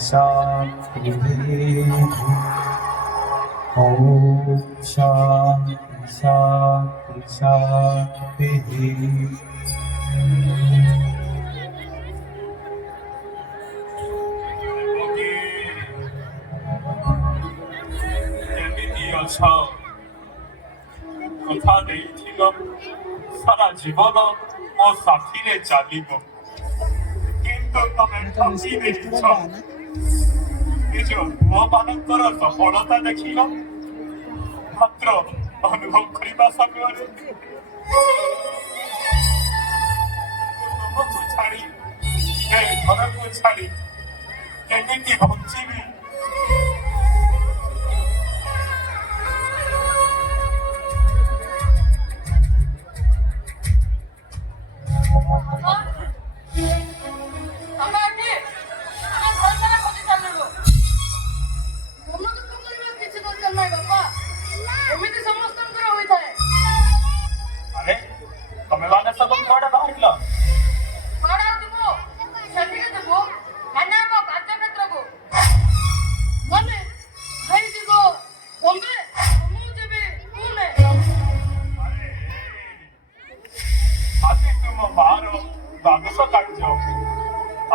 शांति ओम शांति शांति शांति। କଥା ଦେଇଥିଲ ସାରା ଜୀବନ ମୋ ସାଥିରେ ଚାଲିବ, କିନ୍ତୁ ତମେ ଠକି ଦେଇଛ। ନିଜ ପୁଅମାନଙ୍କର ସଫଳତା ଦେଖିଲ, ମାତ୍ର ଅନୁଭବ କରିବା ସମୟରେ ତୁମକୁ ଛାଡ଼ି ଏ ଘରକୁ ଛାଡ଼ି କେମିତି ବଞ୍ଚିବି?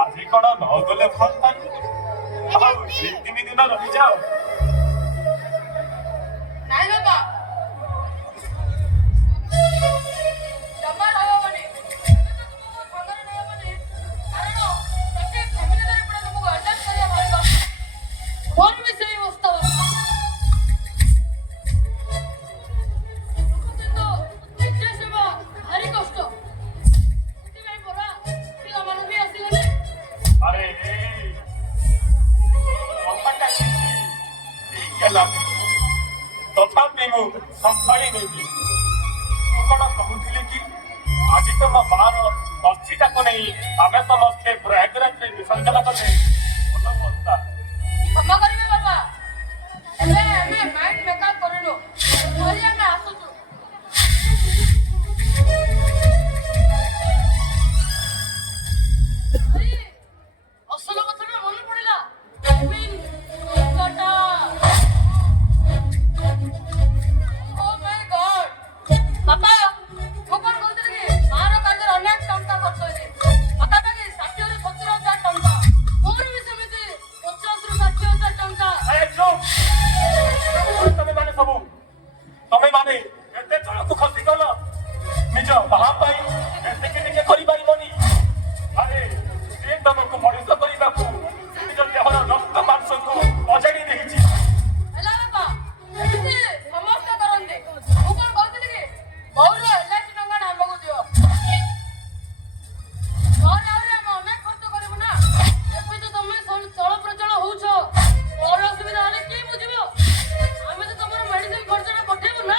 ଆଜି କଣ ନଗଲେ ଭଲ? ଆଉ 3 ଦିନ ରହିଯାଅ। ନାଇଁ ବାବା, ଜମା ରହିବନି। ତୁମକୁ ସାଙ୍ଗରେ ରହିବନି, କାରଣ ତତେ ଫ୍ୟାମିଲି ପୁରା ତୁମକୁ ଆଟାଚ କରିବା ପଡ଼ିବ। ମୋର ବି ସେଇ ଅବସ୍ଥା କିନ୍ତୁ ନିଜ ସେବା ଭାରି କଷ୍ଟ। ସେଥିପାଇଁ ପରା ପିଲାମାନେ ବି ଆସିଗଲେ। ଆରେ ତଥାପି ମୁଁ ସମ୍ଭାଳି ନେବି। ମୁଁ କଣ କହୁଥିଲି କି ଆଜି ତମ ମାର ଅସ୍ଥିଟାକୁ ନେଇ ଆମେ ସମସ୍ତେ ପ୍ରୟାଗରାଜରେ ବିସର୍ଜନ କଲେ ଭଲ ହୁଅନ୍ତା। କ୍ଷମା କରିବେ ବାବା, ଏବେ ଆମେ ମାଇଣ୍ଡ ମେକଅପ୍ କରିନୁ, ଆମେ ଆସୁଛୁ। ଅସଲ କଥାଟା ମନେ ପଡ଼ିଲା। ବାପା, ମୁଁ କଣ କହୁଥିଲି କି ମାର କାର୍ଯ୍ୟରେ ଅନେକ ଟଙ୍କା ଖର୍ଚ୍ଚ ହୋଇଛି, ପାଖାପାଖି 60,000-70,000 ଟଙ୍କା। ମୋର ବି ସେମିତି 50,000-60,000 ଟଙ୍କା। ତମେ ଏତେ ତଳକୁ ଖସିଗଲ, ନିଜ ବାହା ପାଇଁ ଏତିକି ଟିକେ କରିପାରିବନି? ଆରେ ସେ ତମକୁ ମଣିଷ କରିବାକୁ ନିଜ ଦେହର ରକ୍ତ ମାଂସକୁ ଅଜାଡ଼ି ଦେଇଛି। ହେଲା ବାପା, ଏମିତି ସମସ୍ତେ କରନ୍ତି। ମୁଁ କଣ କହୁଥିଲି କି ମୋର LIC ଟଙ୍କା ଆମକୁ ଦିଅ। ଘରେ ଆହୁରି ଆମେ ଅନେକ ଖର୍ଚ୍ଚ କରିବୁ ନା। ଏବେ ତ ତମେ ଚଳପ୍ରଚଳ ହଉଛ, ମୋର ଅସୁବିଧା ହେଲେ କିଏ ବୁଝିବ? ଆମେ ତ ତମର ମେଡିସିନ ଖର୍ଚ୍ଚଟା ପଠେଇବୁ ନା।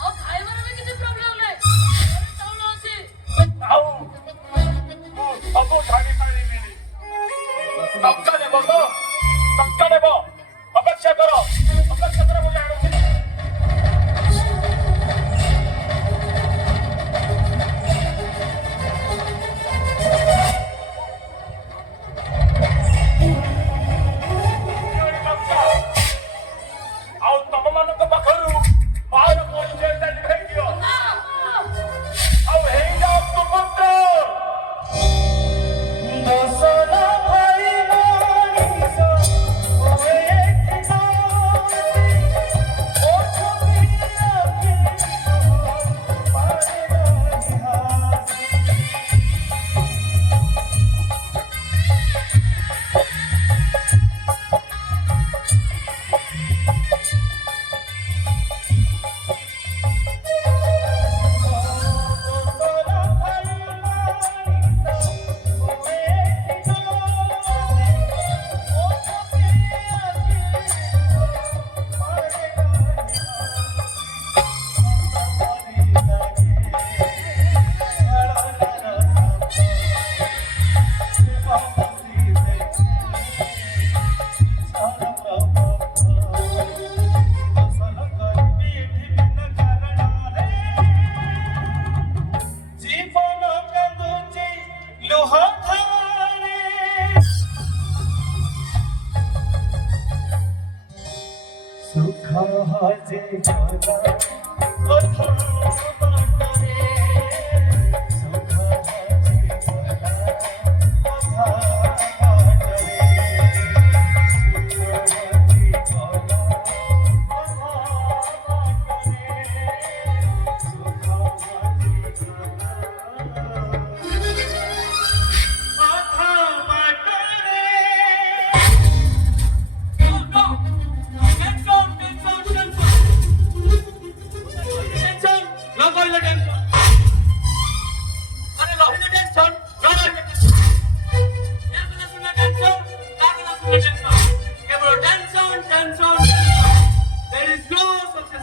ଆଉ ଖାଇବାର ବି କିଛି ପ୍ରୋବ୍ଲେମ ନାହିଁ, ଚାଉଳ ଅଛି। ଆଉ ମୁଁ ସବୁ ଜାଣିପାରିବିନି। ଟଙ୍କା ନେବ ତ? ଟଙ୍କା ନେବ? ଅପେକ୍ଷା କର, ଅପେକ୍ଷା କର, ମୁଁ ଜାଣୁଛି। ଆଉ ତମମାନଙ୍କ ପାଖରୁ ମାର ପରିଚୟଟା ନିଭାଇ ଦିଅ। ଆଉ ହେଇଯାଅ ସୁପୁତ୍ର। ଦଶର ଭାଇ ମଣିଷ हाजे गाना अथा बाटरे सुखा हाजे गाना अथा बाटरे सुखा हाजे गाना अथा बाटरे सुखा हाजे गाना अथा बाटरे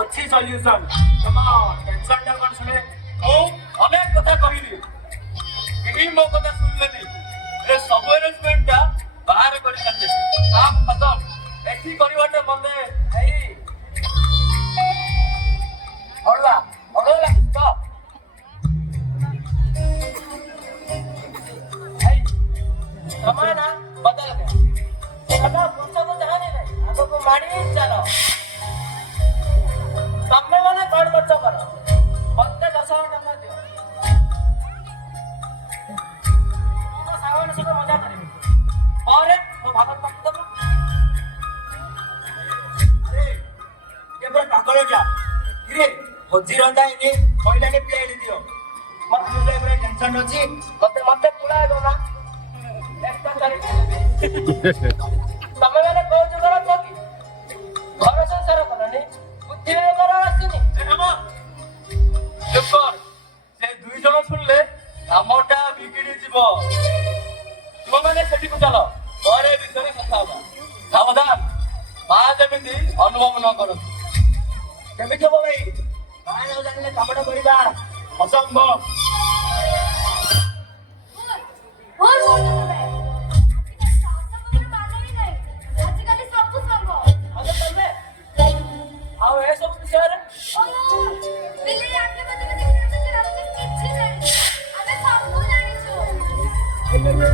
अच्छी सॉल्यूशन टेंशन टा कौन सुने अनेक कथा कहली केही मो कथा सुनलेनी ए सब अरेंजमेंट टा बाहर करि सकते काम खत्म एठी करिवाटे मने एई ओला ओला स्टॉप एई समय ना बदल गया खाना पुरुषों को जाने नहीं आगो को मारी चलो तम्मे माने कौन बच्चा करो मत्ते 10 टका दियो तो सावन से तो मजा करेंगे और तो भागवत भक्त दबो अरे ये पूरा पागल हो गया रे होजी रंदा इने कोइला ने प्लेट दियो मत मुझे पूरा टेंशन होची मते मते पुला दो ना एक्स्ट्रा करे तम्मे माने कोन जगह चोकी घर संसार करनी बुद्धि कर आसुनी हेमा चुप कर से दुई जन सुनले कामटा बिगड़ी जीवो तुम माने सेठी को चलो घरे विषय कथा होगा सावधान मां जेमिति अनुभव न करो केमिति हो भाई मां न जानले कामटा करिबा असंभव बोल बोल आजकल सब कुछ संभव अगर तमे आओ ए सब विषय रे बिल्ली आके मत देखते हम किछ नहीं हमें सब को जानी छो हेलो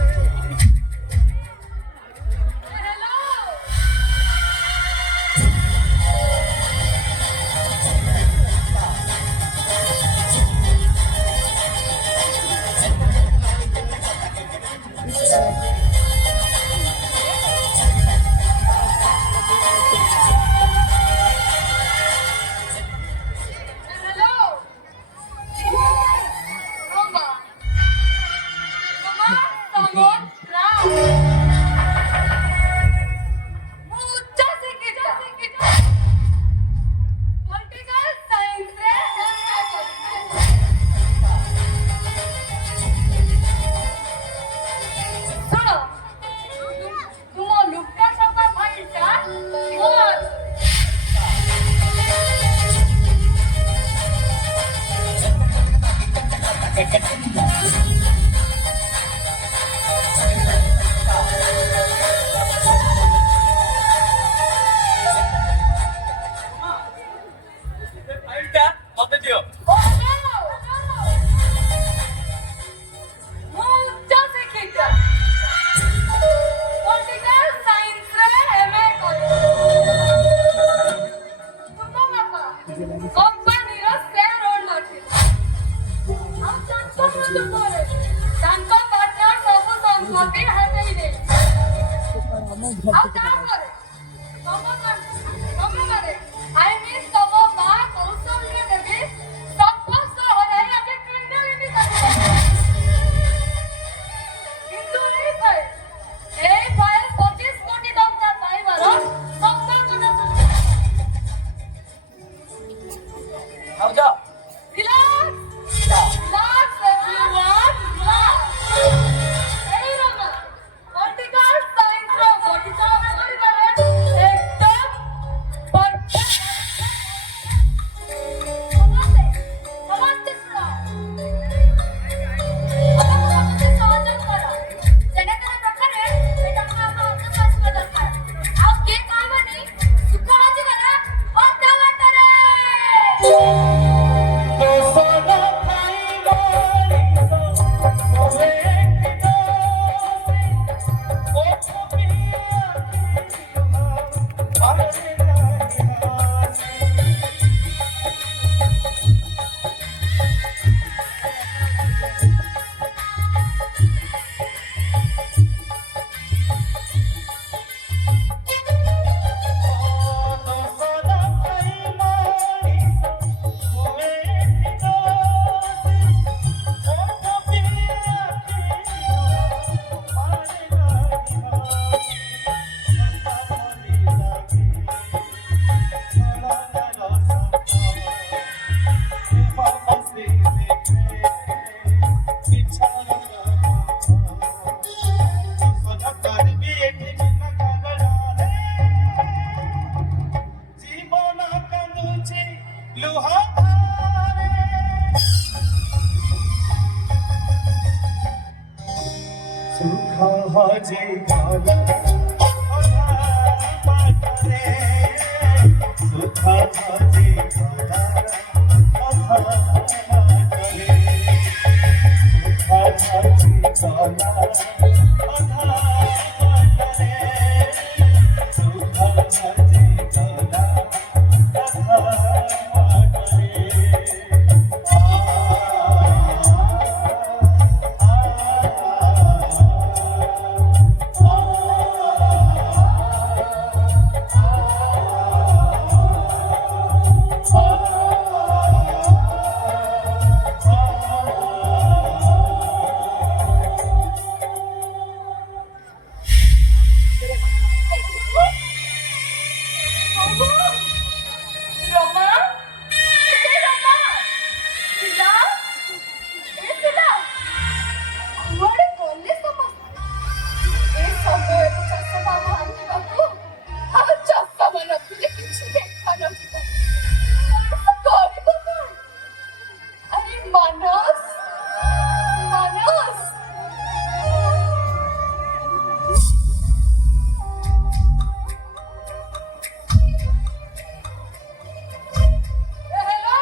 सुखा हाजी गाला बाटरे सुखा हाजी गाला बाटरे सुखा हाजी गाला बाटरे सुखा हाजी गाला Roma? Hey, Roma! Sila? Hey, Sila! କୁଆଡ଼େ ଗଲେ ସମସ୍ତେ? ଏ ସମୟକୁ ଚଷମା ଭାଙ୍ଗିବାକୁ ଆଉ ଚଷମା ନଥିଲେ କିଛି ଦେଖାନଥିବ। ମଣିଷ କରିବ କ'ଣ? ଆରେ ମାନସ! ମାନସ! Hello!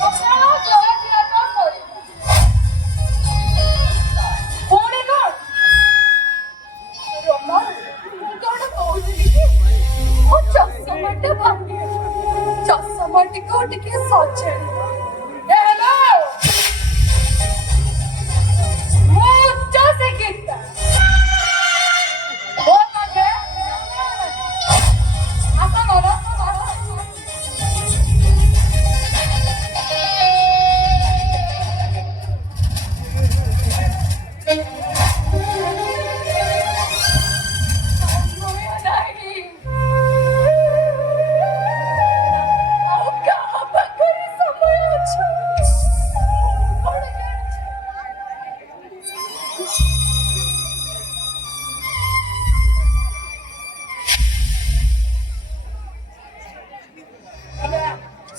ସକାଳ ଜଳଖିଆ ତ ସରିଲା। ପୁଣି କ'ଣ? ରମା, ମୁଁ କ'ଣ କହୁଥିଲି କି? ମୋ ଚଷମାଟା ଭାଙ୍ଗିଗଲା। ଚଷମାଟିକୁ ଟିକେ ସଜାଡ଼ିବ। Hello! Mucho se quita. Otra vez. Hasta ahora,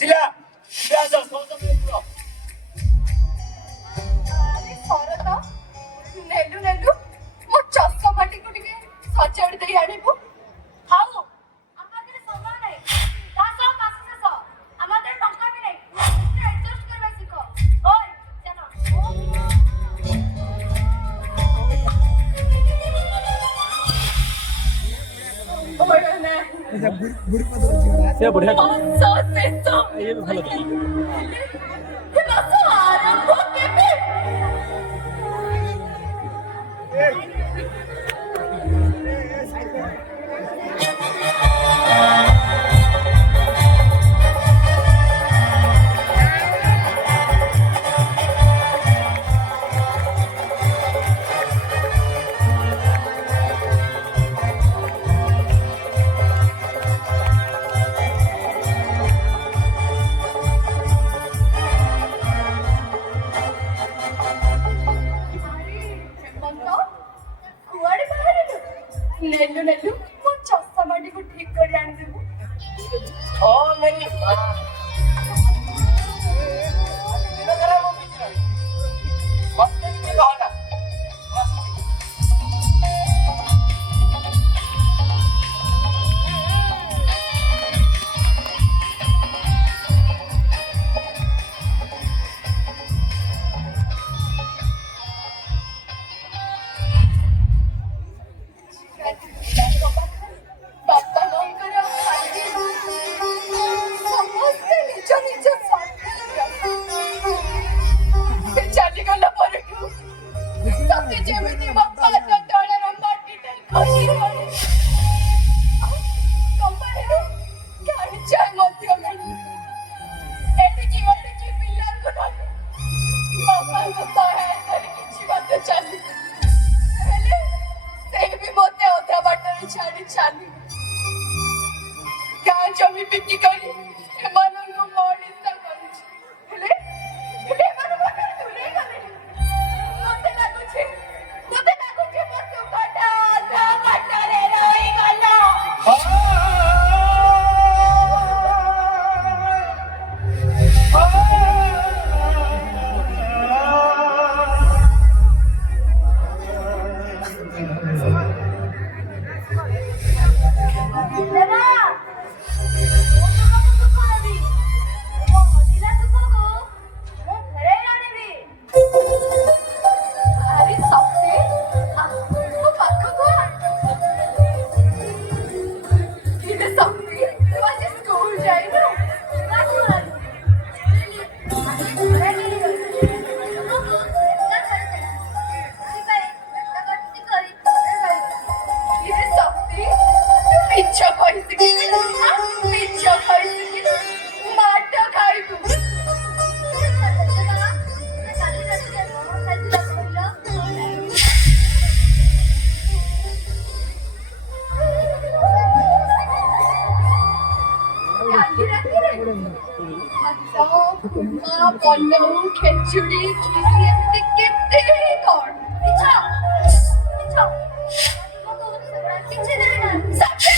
Sila! Sila! ଆରେ ଶରତ, ନେଲୁ ନେଲୁ ମୋ ଚଷମାଟିକୁ ଟିକେ ସଜାଡ଼ି ଦେଇ ଆଣିବୁ। ହଉ, ଆମ ପାଖରେ ସମୟ ନାହିଁ। ତା ସହ ମାସ ଶେଷ। ଆମ ହାତରେ ଟଙ୍କା ବି ନାହିଁ। ଆଡଜଷ୍ଟ କରିବା ଶିଖ। ଓଏ, ସେ ବଢିଆ ଇଏ ବି ଭଲ ଥିଲା। ମାସ ଆରମ୍ଭ କେବେ? କୁଆଡ଼େ ବାହାରିଲୁ? ନେଲୁ ନେଲୁ ମୋ ଚଷମାଟିକୁ ଠିକ କରି ଆଣିଦେବୁ। ହଁ ମେରି ମା ଦିନ ସାରା ମୁଁ କିଛି ରହିବି। ମତେ କିଛି କହନା। ବାପାଙ୍କର ଖାଲି ସମସ୍ତେ ନିଜ ନିଜ ସ୍ୱାର୍ଥରେ ବ୍ୟସ୍ତ। ସେ ଚାଲିଗଲା ପରଠୁ ତତେ ଯେମିତି ମୋ ପାଦ ତଳର ମାଟିଟା ଖସି ପଡ଼େ। କମ୍ପାନୀରୁ ଗାଡ଼ିଚାଏ ମଧ୍ୟ ମିଳୁନି। ଏଠିକି ଓଳିକି ପିଲାଙ୍କୁ ଡାକେ। ବାପାଙ୍କ ସହାୟତାରେ କିଛି ବାଟ ଚାଲିଛି। ହେଲେ ସେ ବି ମୋତେ ଅଧା ବାଟରେ ଛାଡ଼ି ଚାଲିଲେ। ଗାଁ ଜମି ବିକ୍ରି କରି ଏମାନଙ୍କୁ ମଣିଷ କରିଛି। ହେଲେ ଏମାନଙ୍କ ପାଖରେ ଦୂରେଇ ଗଲେଣି। ମୋତେ ଲାଗୁଛି ମୋ ସୁଖଟା ଅଧା ବାଟରେ ରହିଗଲା। ମିଛ ଖାଇକି ମାଟ ଖାଇବୁ। କାଲି ରାତିରେ କଣ ଖାଇଥିଲା କହିଲ? କାଲି ରାତିରେ ଭାତ, ଉପମା, ପଲଉ, ଖେଚୁଡ଼ି, କ୍ଷୀରି ଏମିତି କେତେ କଣ? ମିଛ ମିଛ କିଛି ନାହିଁ ସତେ।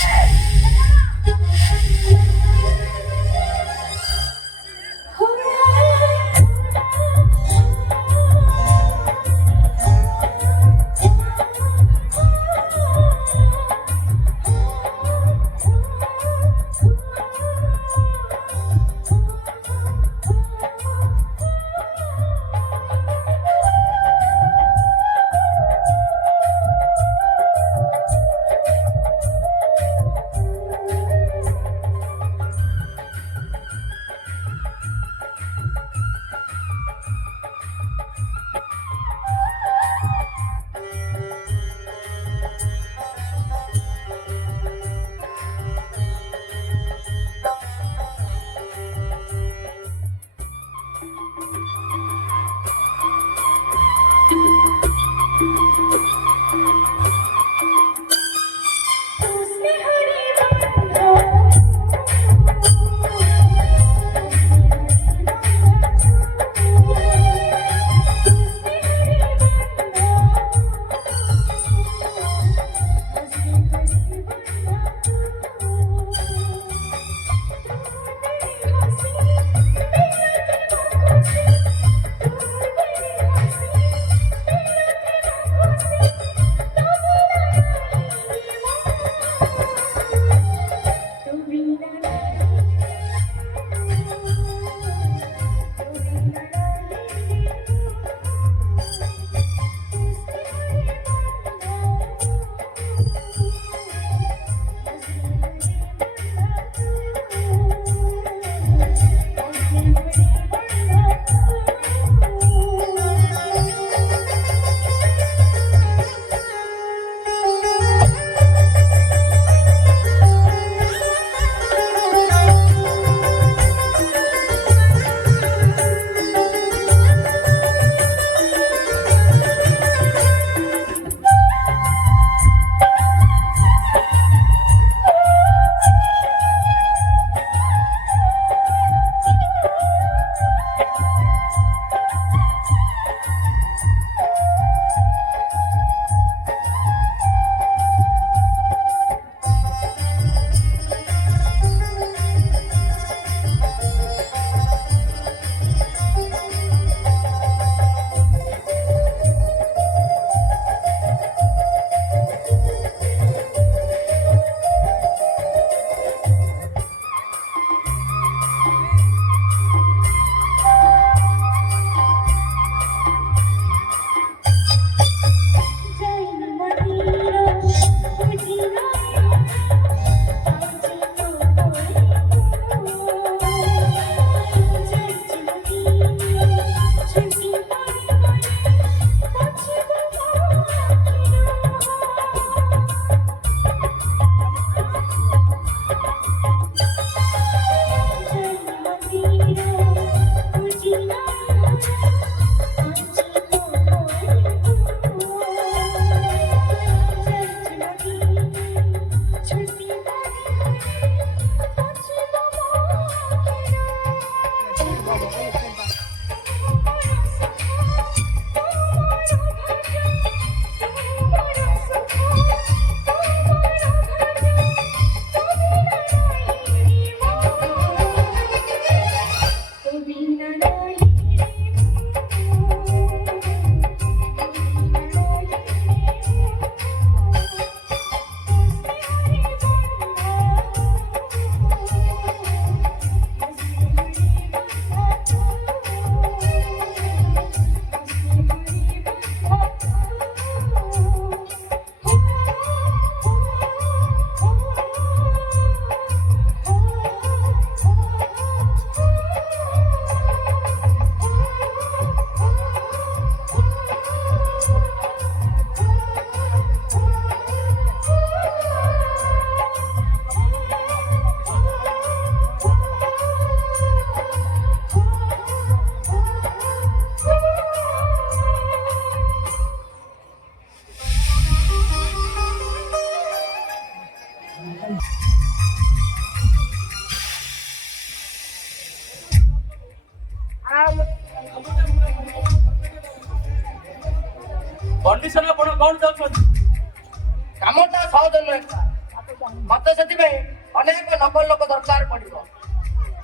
ସେଥିପାଇଁ ଅନେକ ନକଲ ଲୋକ ଦରକାର ପଡ଼ିବ।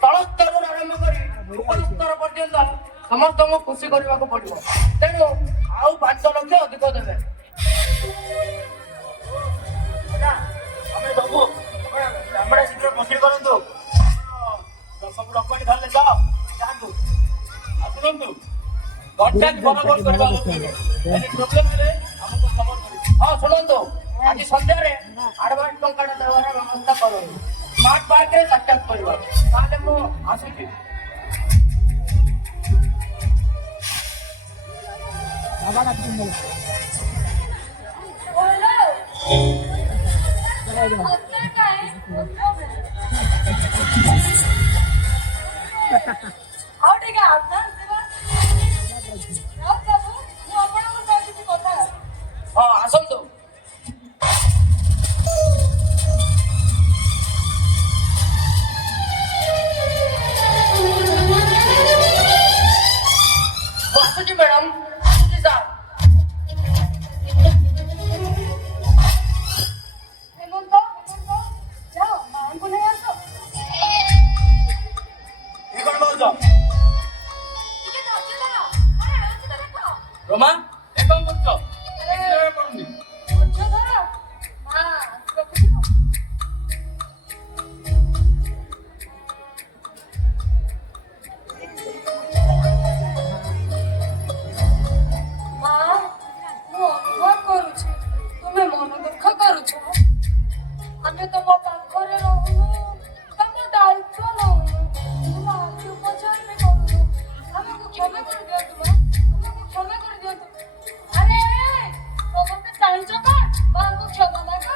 ତଳ ସ୍ତରରୁ ଆରମ୍ଭ କରି ଉପର ସ୍ତର ପର୍ଯ୍ୟନ୍ତ ସମସ୍ତଙ୍କୁ ଖୁସି କରିବାକୁ ପଡ଼ିବ। ତେଣୁ ଆଉ 5 ଲକ୍ଷ ଅଧିକ ଦେବେ। ଆମେ ସବୁ ଆମର ଶୀଘ୍ର ପ୍ରସିଦ୍ଧ କରନ୍ତୁ। ସବୁ ଡକ୍ୟୁମେଣ୍ଟ ଧରିଲେ ଯାଆନ୍ତୁ ଆସନ୍ତୁ। କଣ୍ଟାକ୍ଟ ବରାବର କରିବାକୁ ପଡ଼ିବ। ପ୍ରୋବ୍ଲେମ ହେଲେ ଆମକୁ ଖବର କରିବେ। ହଁ ଶୁଣନ୍ତୁ, ଆଜି ସନ୍ଧ୍ୟାରେ ଆଡଭାନ୍ସ ଟଙ୍କାଟା ଦେବାର ବ୍ୟବସ୍ଥା କରନ୍ତୁ। ସ୍ମାର୍ଟ ପାର୍କରେ ସାକ୍ଷାତ କରିବା। ତାହେଲେ ମୁଁ ଆସୁଛି। ଆଉ ଟିକେ ଆଡଭାନ୍ସ ଦେବା। ରାଉତ ବାବୁ, ମୁଁ ଆପଣଙ୍କ ସହ କିଛି କଥା ହେବି। ହଁ ଆସନ୍ତୁ। ମୁଁ ଆସୁଛି ମ୍ୟାଡ଼ାମ, ଆସୁଛି ସାର୍। ହେମନ୍ତ, ଯାଅ ମାଙ୍କୁ ନେଇ ଆସ। ଏ କଣ କହୁଛ ଟିକେ ଧୈର୍ଯ୍ୟ ଧର। ଆରେ ଆଳତି ତ ଦେଖ। ରୋମା? ଏ କଣ କରୁଛ? ପଡୁନି। ଧୈର୍ଯ୍ୟ ଧର। ମା ରଖିଦିଅ। ମା, ମୁଁ ଅନୁଭବ କରୁଛି ତୁମେ ମନ ଦୁଃଖ କରୁଛ। ଆମେ ତମ ପାଖରେ ରହୁନୁ, ତମ ଦାୟିତ୍ୱ ନଉନୁ, ତୁମ ଆଖି ଉପଚାର ବି କରୁନୁ। ଆମକୁ କ୍ଷମା କରିଦିଅନ୍ତୁ ମା, ଆମକୁ କ୍ଷମା କରିଦିଅନ୍ତୁ। ଆରେ ସମସ୍ତେ ଚାହିଁଛ ତ ମାଙ୍କୁ କ୍ଷମା ମାଗ।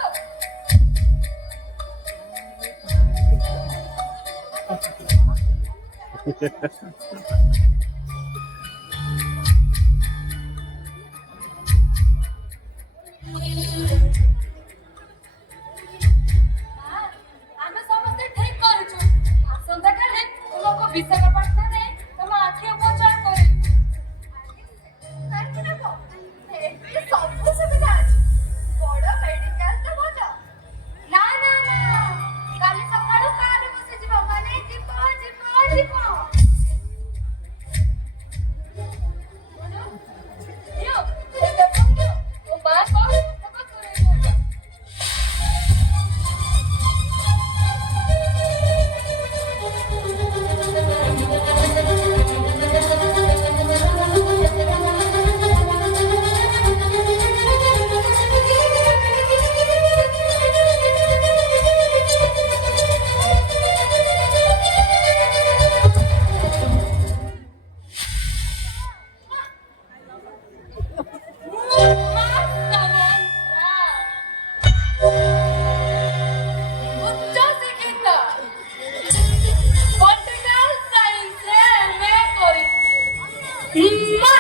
ଆମେ ସମସ୍ତେ ଠିକ କରୁଛୁ। ଆସନ୍ତାକାଲି ତୁମକୁ ବିଶାଖାପାଟଣାରେ ତମ ଆଖି ଉପଚାର କରିବୁ। କାହିଁକି ନେବ? ଏଠି ସବୁ ସୁବିଧା ଅଛି। ବଡ଼ ମେଡିକାଲଟା ଭଲ। ନା ନା ନା, କାଲି ସକାଳୁ କାରରେ ବସିଯିବ। ମାନେ ଯିବ ଯିବ ଯିବ। ଦିଅ, ଦିଅ, ଦିଅ। ମୋ ମା କଣ ତମ ଶୁଣିବ। ଉଚ୍ଚ ଶିକ୍ଷିତ ପଲିଟିକାଲ ସାଇନ୍ସରେ MA କରିଛି। ମା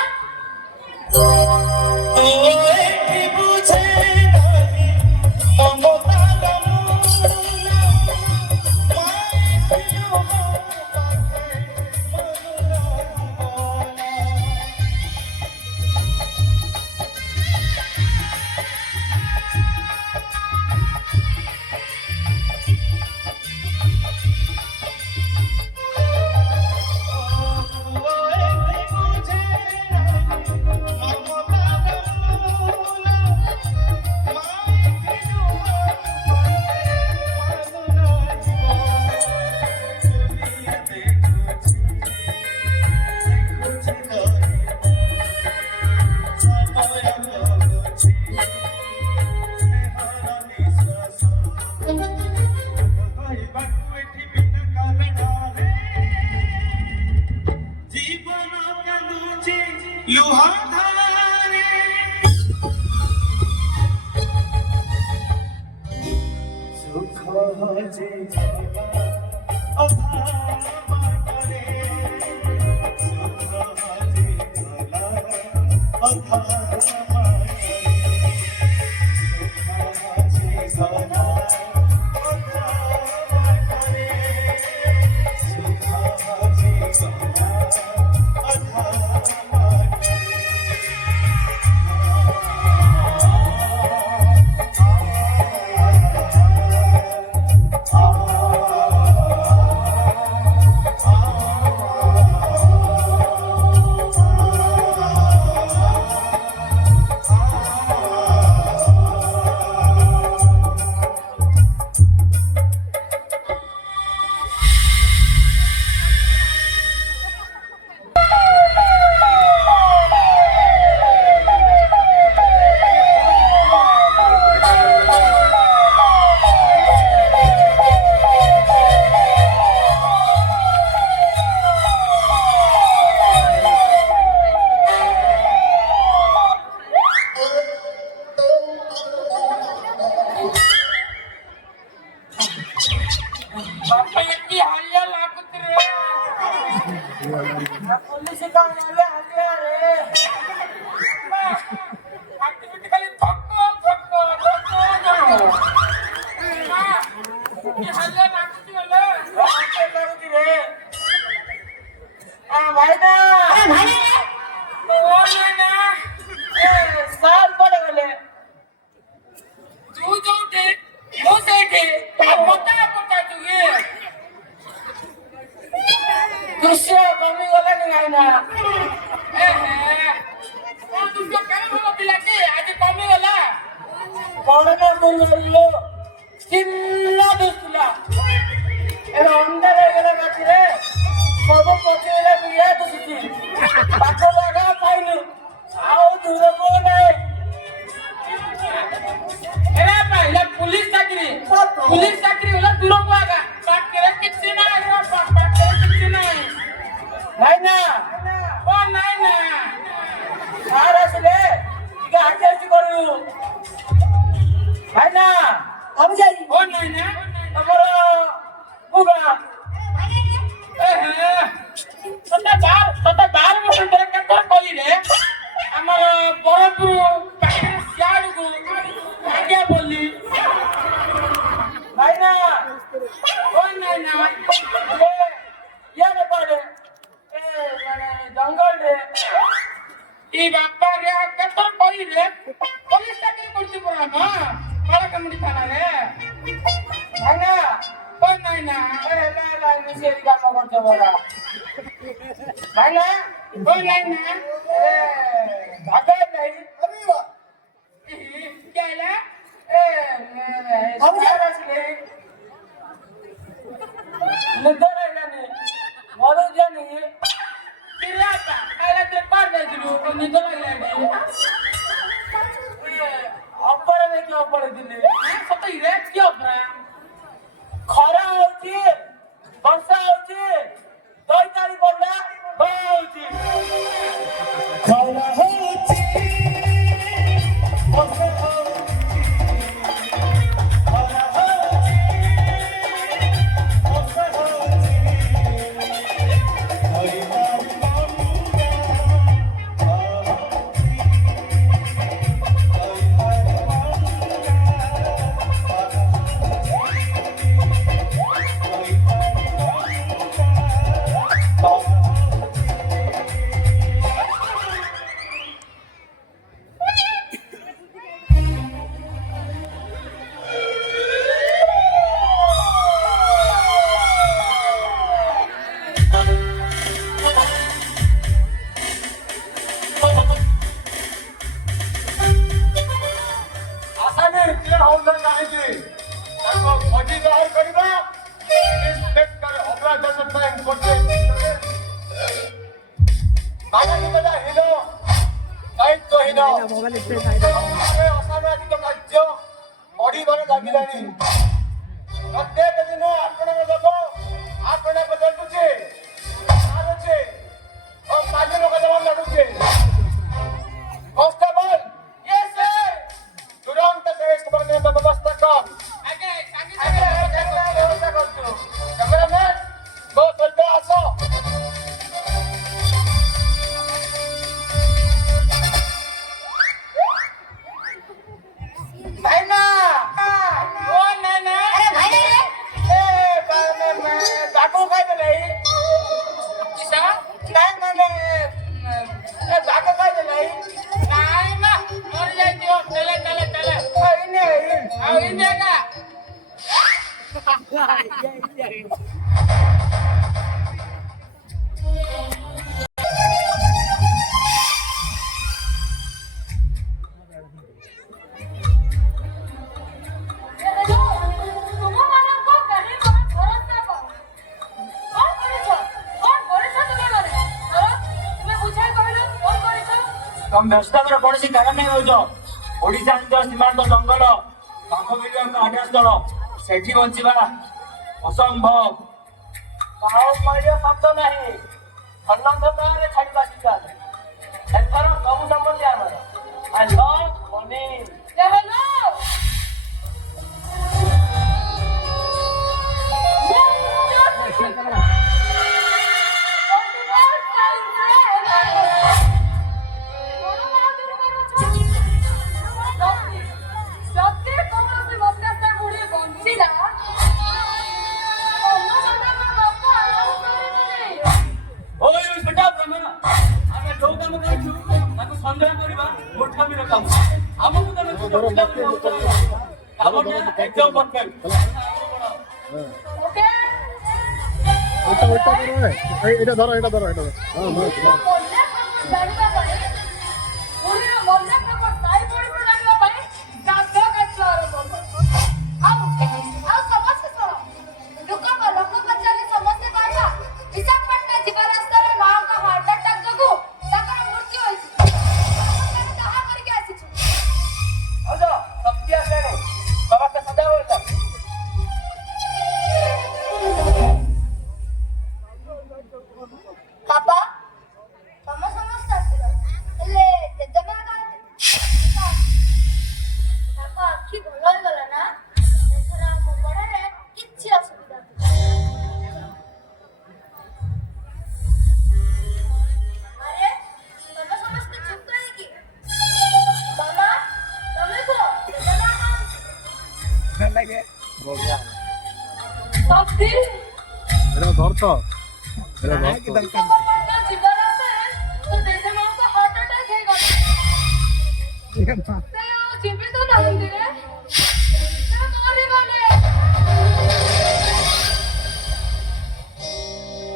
ବାପା ଏଠି ହାଲିଆ ଲାଗୁଛି ରେ ପୋଲିସ କାମ ନେଲେ ହାଲିଆ ରେ ଆକ୍ଟିଭିଟି ଖାଲି ଥକ ହାଲିଆ ଲାଗୁଛି ବୋଲେ ଲାଗୁଛି ରେ ଭାଇନା ଭାଇନା ସାର୍ କୁଆଡ଼େ ଗଲେ ତୁ ଯୋଉଠି ମୁଁ ସେଇଠି ମତେ ପଚାରୁଛୁ କି ଦୃଶ୍ୟ କମିଗଲାନି ଭାଇନା ଦୃଶ୍ୟ କେବେ ଥିଲା କି ଆଜି କମିଗଲା କଣ କରିପାରିଲ ଚିହ୍ନା ଦିଶୁଥିଲା ଏବେ ଅନ୍ଧାର ହେଇଗଲା ରାତିରେ ସବୁ ପକେଇଲା ବିଡ଼ା ଦିଶୁଛି ପାଖ ଜାଗା ପାଇଲୁ ଆଉ ଦୂରକୁ ନାହିଁ पुलिस चाकरी होला दूर को आगा पाटरे किछि नाही पाटरे किछि नाही भाईना ओ नाही ना सार असले इके हातेची करू भाईना हम जाई ओ नाही ना हमर उगा सता बार वर्ष तक कत कली रे हमर बरपुर पाटरे सियाड़ को आज्ञा बोली भाईना ओ नाही ना ये ने पड़े ए माने जंगल रे ई बापा रे कत कली रे पुलिस चाकरी करती पड़ा ना काला कमड़ी थाना रे भाईना ओ नाही ना ए ला मिसेरी काम करते बड़ा भाईना ओ नाही ना ए भागा नहीं अभी क्या है हम जा रहे हैं निधर है ना नहीं मरो जानी है किराता आला ते पार दे दिलु निधर है ना ऊपर में क्या ऊपर दिले सतई रे क्या ऊपर खरा होची वर्षा होची 2 तारीख बोलला होची खरा होची वर्षा ଅସାମାଜିକ କାର୍ଯ୍ୟ ବଢିବାରେ ଲାଗିଲାଣି ପ୍ରତ୍ୟେକ ଦିନ ଆପଣଙ୍କ ଲୋକ ଆପଣଙ୍କ ଲଢୁଛେ ମାରୁଛେ ଓ କାଲି ଲୋକ ଲଢୁଛେ କନଷ୍ଟେବଲ ତୁରନ୍ତ ବ୍ୟବସ୍ଥା କର ବ୍ୟବସ୍ଥା କରୁଛୁ କ୍ୟାମେରାମ୍ୟାନ ମୋ ସହିତ ଆସ भाईना ओ नाही ना अरे भाई ए मैं जाको काय देले किसा नाही माने ए जाको काय देले नाही ना मर जाई दियो चले इने का तुम व्यवस्था कर कौन सी कारण नहीं हो ओडिशा सीमांत जंगल बाघ मिलिया आड्या स्थल सेठी बंचिबा असंभव शब्द नहीं अन्नदान छाड़ा शिक्षा एथर सबू संबंधी आमर आई लव मनी हेलो एकदम परफेक्ट ওকে ওইটা ওইটা ধরো এটা ধরো এটা ধরো এটা ধরো হ্যাঁ বাস বাস বললে খবর জানিবা ପାଇଁ পুରୀର ବନ୍ୟା ଖବର ସାଇ ପଡ଼ିବ ଜାଣିବା ପାଇଁ କାଠ କାଠ ଆରମ୍ଭ ଆଉ ସମସ୍ତେ ଶୁଣ ଲୋକ ପଚାରି ସମସ୍ତେ କହିବା ବିଶାଖାପାଟଣା ଯିବା ରାସ୍ତାରେ ମାଆଙ୍କ ହାର୍ଟ ଆଟାକ୍ ଯୋଗୁ ତାଙ୍କର ମୃତ୍ୟୁ ହୋଇଛି ଆମେ ତାହା କରିକି ଆସିଛୁ ହଉଛ ଶକ୍ତି ଆସିଲାଣି ସମସ୍ତେ ସଜା ହୋଇଛ ବାପା ତମ ସମସ୍ତେ ଆସିଲ ହେଲେ ଜେଜେମା କାହାନ୍ତି ତାଙ୍କ ଆଖି ଭଲ ହେଇଗଲା ନା ଏଥର ଆମ ପଢ଼ାରେ କିଛି ଅସୁବିଧା ଆରେ ତମେ ସମସ୍ତେ ଚୁପ୍ କାହିଁକି ମାମା ତମେ କୁହ ଜେଜେମା କାହାନ୍ତି ଶକ୍ତି এটা ধর তো এটা ধর তো ବିଶାଖାପାଟଣା ଯିବା ରାସ୍ତାରେ ତୋ ଜେଜେମାଙ୍କ ହାର୍ଟ ଆଟାକ୍ ହେଇଗଲା ସେ ଆଉ ଜୀବିତ ନାହାନ୍ତି ରେ ସେ ମରିଗଲେ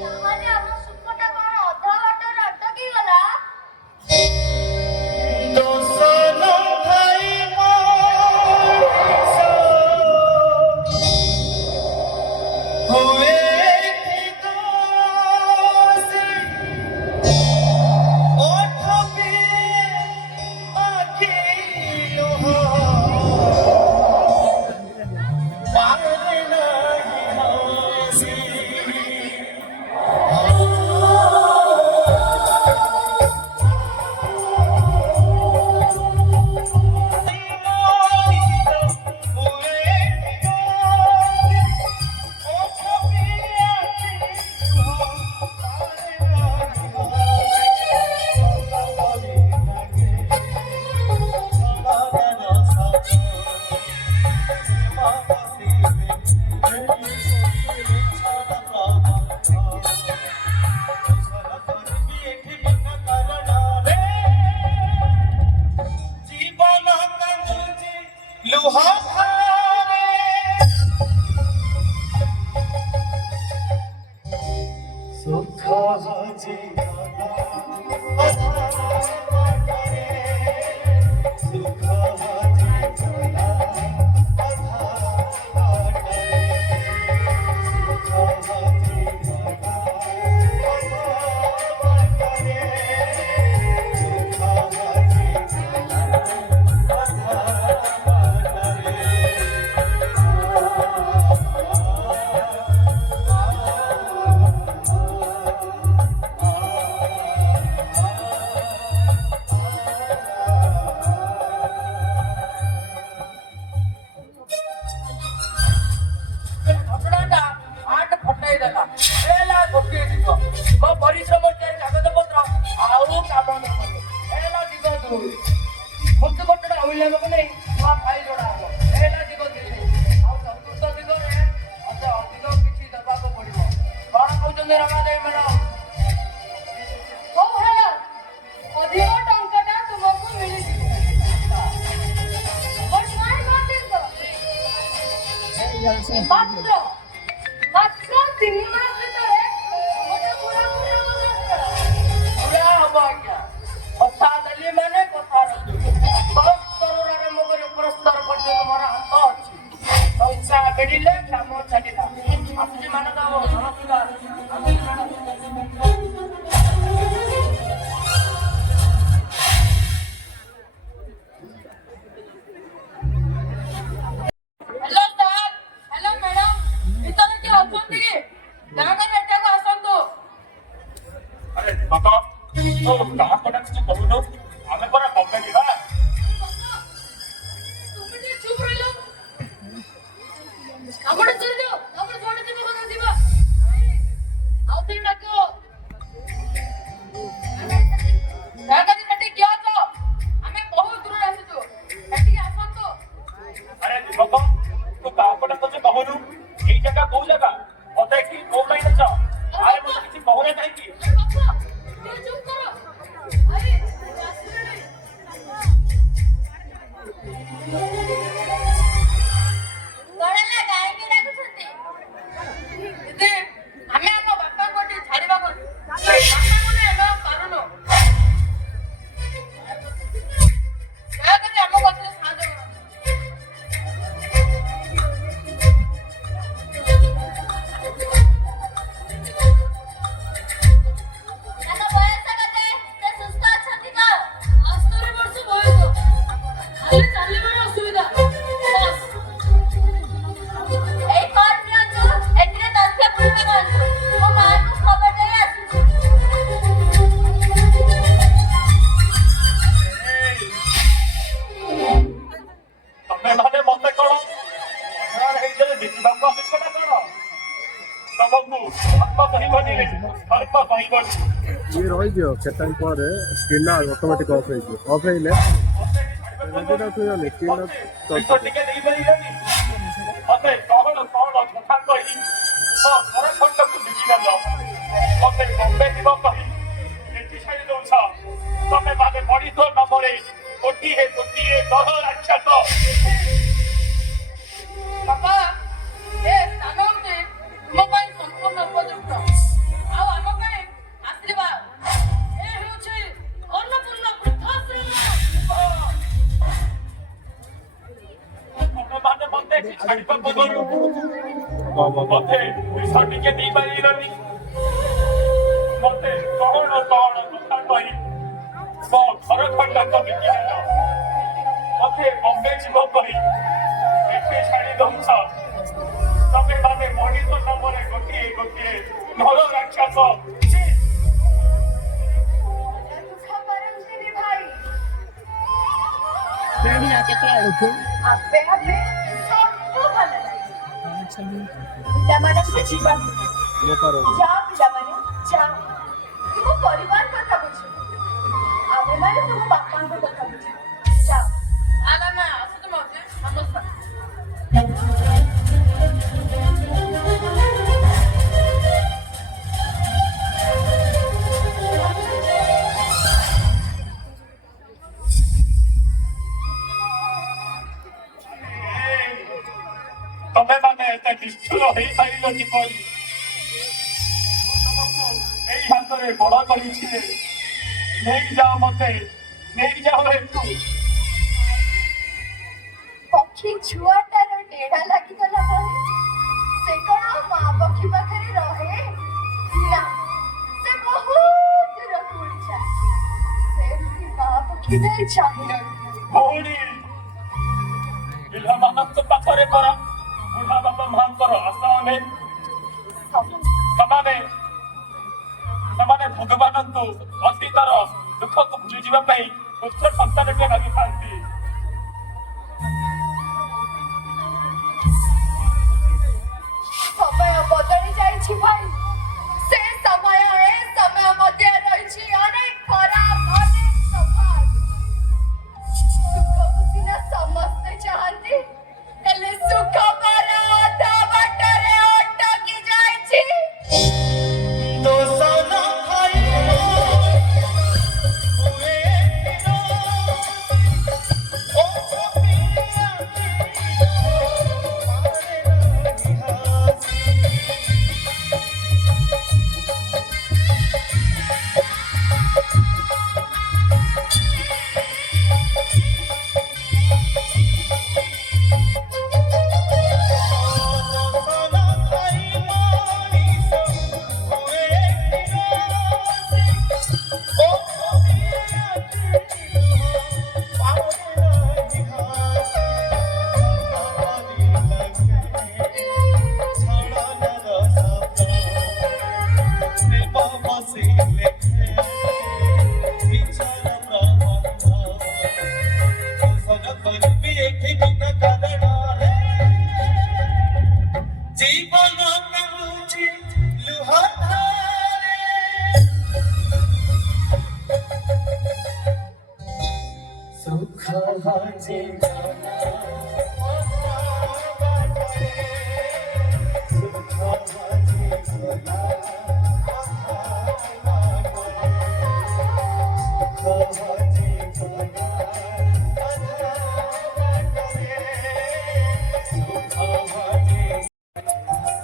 ତାହେଲେ ଆମ ସୁଖଟା କଣ ଅଧା ବାଟରେ ଅଟକିଗଲା ଦୋସନ ଭାଇ ମଣିଷ ହୁଏ କି ଦୋଷୀ ଓଠ ପିଏ ଆଖି ଲୁହ ପାରେ ନାହିଁ ହସି জীবন কান্দুছি লুহ ধারে সুখ হজি সুখ ଘଟଣାଟା ଆଠ ଫଟାଇ ଦେଲା ହେଲା ଗୋଟିଏ ଦିଗ ମୋ ପରିଶ୍ରମ କାଗଜ ପତ୍ର ଆଉ କାମ ନକଲେ ହେଲା ଦିଗ ଦୁଇ ମୃତ୍ୟୁ ଘଟଣା ଅବିଳମ୍ବକୁ ନେଇ ମୋ ଭାଇ ଯୋଡ଼ା ହବ ହେଲା ଦିଗ ତିନି ଆଉ ଚତୁର୍ଥ ଦିଗରେ ମତେ ଅଧିକ କିଛି ଦେବାକୁ ପଡିବ କଣ କହୁଛନ୍ତି ରମାଦେବୀ ମ୍ୟାଡାମ ହଉ ହେଲା ଅଧିକ ଟଙ୍କାଟା ତୁମକୁ ମିଳିଯିବ But why not this? ମାତ୍ର 3 ମାସ ଭିତରେ ଗୋଟେ ପୁରାପୁରି ରୋଗ ଆସିଗଲା ପୁରା ହବ ଆଜ୍ଞା କଥା ଦେଲି ମାନେ କଥା ରଖିବି ସ୍ତରରୁ ଆରମ୍ଭ କରି ଉପର ସ୍ତର ପର୍ଯ୍ୟନ୍ତ ମୋର ହାତ ଅଛି ପଇସା ମିଳିଲେ କାମ ଚାଲିଲା ଆସୁଛି ମାନବ ନମସ୍କାର ଆସୁଛି ମାନବ ହ୍ୟାଲୋ ସାର୍ ହ୍ୟାଲୋ ମ୍ୟାଡାମ ଭିତରେ କିଏ ଅଛନ୍ତି କି ଦୟାକରି ଏଠାକୁ ଆସନ୍ତୁ ଆରେ ବାପା ତୁ କାହାକୁ ଡାକୁଛୁ କହୁନୁ ଆମେ ପରା ବମ୍ବେ ଯିବା ତୁମେ ଟିକେ ଚୁପ୍ ରହିଲ କାମଟା ସରିଯାଉ ତାପରେ ଯୁଆଡେ ଯିବା କଥା ଯିବା ଆଉ ଥରେ ଡାକ ଦୟାକରି ସେଠି କିଏ ଅଛ ଆମେ ବହୁତ ଦୂରରେ ଆସିଛୁ ସେଠିକି ଆସନ୍ତୁ ଆରେ ବାପା ତୁ କାହାକୁ ଡାକୁଛୁ କହୁନୁ ଏଇ ଜାଗା କୋଉ ଜାଗା ମତେ କି କୋଉ ଲାଇନ ଅଛ ଆରେ ମତେ କିଛି କହୁନା କାହିଁକି ବାପା ଟିକେ ଚୁପ୍ କର ଆରେ ଆସିଲେଣି ଧର୍ମ ପାଇବନି ରେ ଧର୍ମ ପାଇବନି ଇଏ ରହିଯିବ କେତେ ଟାଇମ୍ ପରେ ସ୍କ୍ରିନ୍ ଅଟୋମେଟିକ୍ ଅଫ୍ ହେଇଯିବ ଅଫ୍ ହେଇଲେ ରେଡିଟା ଖୋଲିବନି ସ୍କ୍ରିନ୍ ଟିକେ ଦେଇପାରିବେନି ମତେ କଣ କଥା କହି ମୋ ଘର ଖଣ୍ଡକୁ ବିକିଦେଲ ମତେ ବମ୍ବେ ଯିବ କହି ଏଠି ଛାଡ଼ି ଦଉଛ ତମେ ମାନେ ମଣିଷ ନାମରେ ଗୋଟିଏ ଦହ ରାକ୍ଷସ ବାପା ଏ ସ୍ଥାନ ହଉଛି ତୁମ ପାଇଁ ସମ୍ପୂର୍ଣ୍ଣ ଉପଯୁକ୍ତ ଆଉ ଆମ ପାଇଁ ଆଶୀର୍ବାଦ ଏ ହେଉଛି ଅନ୍ନପୂର୍ଣ୍ଣ ବୃଦ୍ଧାଶ୍ରମ ତମେ ମାନେ ମତେ ଏଠି ଛାଡ଼ିବା ପୂର୍ବରୁ ମତେ ବିଷ ଟିକେ ଦେଇପାରିଲନି ମତେ କଣ କଥା କହି ମୋ ଘର ଖଣ୍ଡକ ବିକିଦେଲ ମତେ ବମ୍ବେ ଯିବ କହି ଏଠି ଛାଡ଼ି ଦଉଛ ତମେ ମାନେ ମଣିଷ ନାମରେ ଗୋଟିଏ ନର ରାକ୍ଷସ ଦୁଃଖ କରନ୍ତୁନି ଭାଇ କେତେ ଆଡ଼କୁ ଆପେ ଆପେ ସବୁ ଭଲ ଲାଗିବ ପିଲାମାନଙ୍କୁ ଯିବାକୁ ଯାଅ ପିଲାମାନେ ଯାଅ ତୁମ ପରିବାର କଥା ବୁଝ ଆମେମାନେ ତୁମ ବାପାଙ୍କ କଥା ବୁଝ ଯାଅ ନା ଆସୁଛୁ ମାଉସୀ ନମସ୍କାର ତମେ ମାନେ ଏତେ ନିଷ୍ଠୁର ହେଇପାରିଲ କିପରି ଏଇ ହାତରେ ବଡ କରିଛି ନେଇଯାଅ ମତେ ନେଇଯାଅ ଏଠୁ ପକ୍ଷୀ ଛୁଆଟାର ଡେଢା ଲାଗିଗଲା ପରେ ସେ କଣ ଆଉ ମା ପକ୍ଷୀ ପାଖରେ ରହେ ନା ସେ ବହୁତ ଦୂରକୁ ଉଡ଼ିଯାଏ ସେମିତି ମା ପକ୍ଷୀଟା ଚାହିଁ ରହିଥାଏ ଭଉଣୀ ପିଲାମାନଙ୍କ ପାଖରେ କର ବୁଢା ବାପା ମାଙ୍କର ଆଶା ଅନେକ ସେମାନେ ଭଗବାନଙ୍କୁ ଅତୀତର ଦୁଃଖକୁ ଭୁଲିଯିବା ପାଇଁ ପୁତ୍ର ସନ୍ତାନଟେ ମାଗିଥାନ୍ତି ସମୟ ବଦଳି ଯାଇଛି ଭାଇ ସେ ସମୟ ଏ ସମୟ ମଧ୍ୟରେ ରହିଛି ଅନେକ ଖରାପ ଅନେକ ସମାଜ ସୁଖକୁ ସିନା ସମସ୍ତେ ଚାହାନ୍ତି ହେଲେ ସୁଖ ପର ଅଧା ବାଟରେ ଅଟକି ଯାଇଛି ଦୋଷ ନ ଖାଇବ ହୁଏ ଓ ଛପିଆ জীবন কামুছি লুহা ধারে সুখ হাজে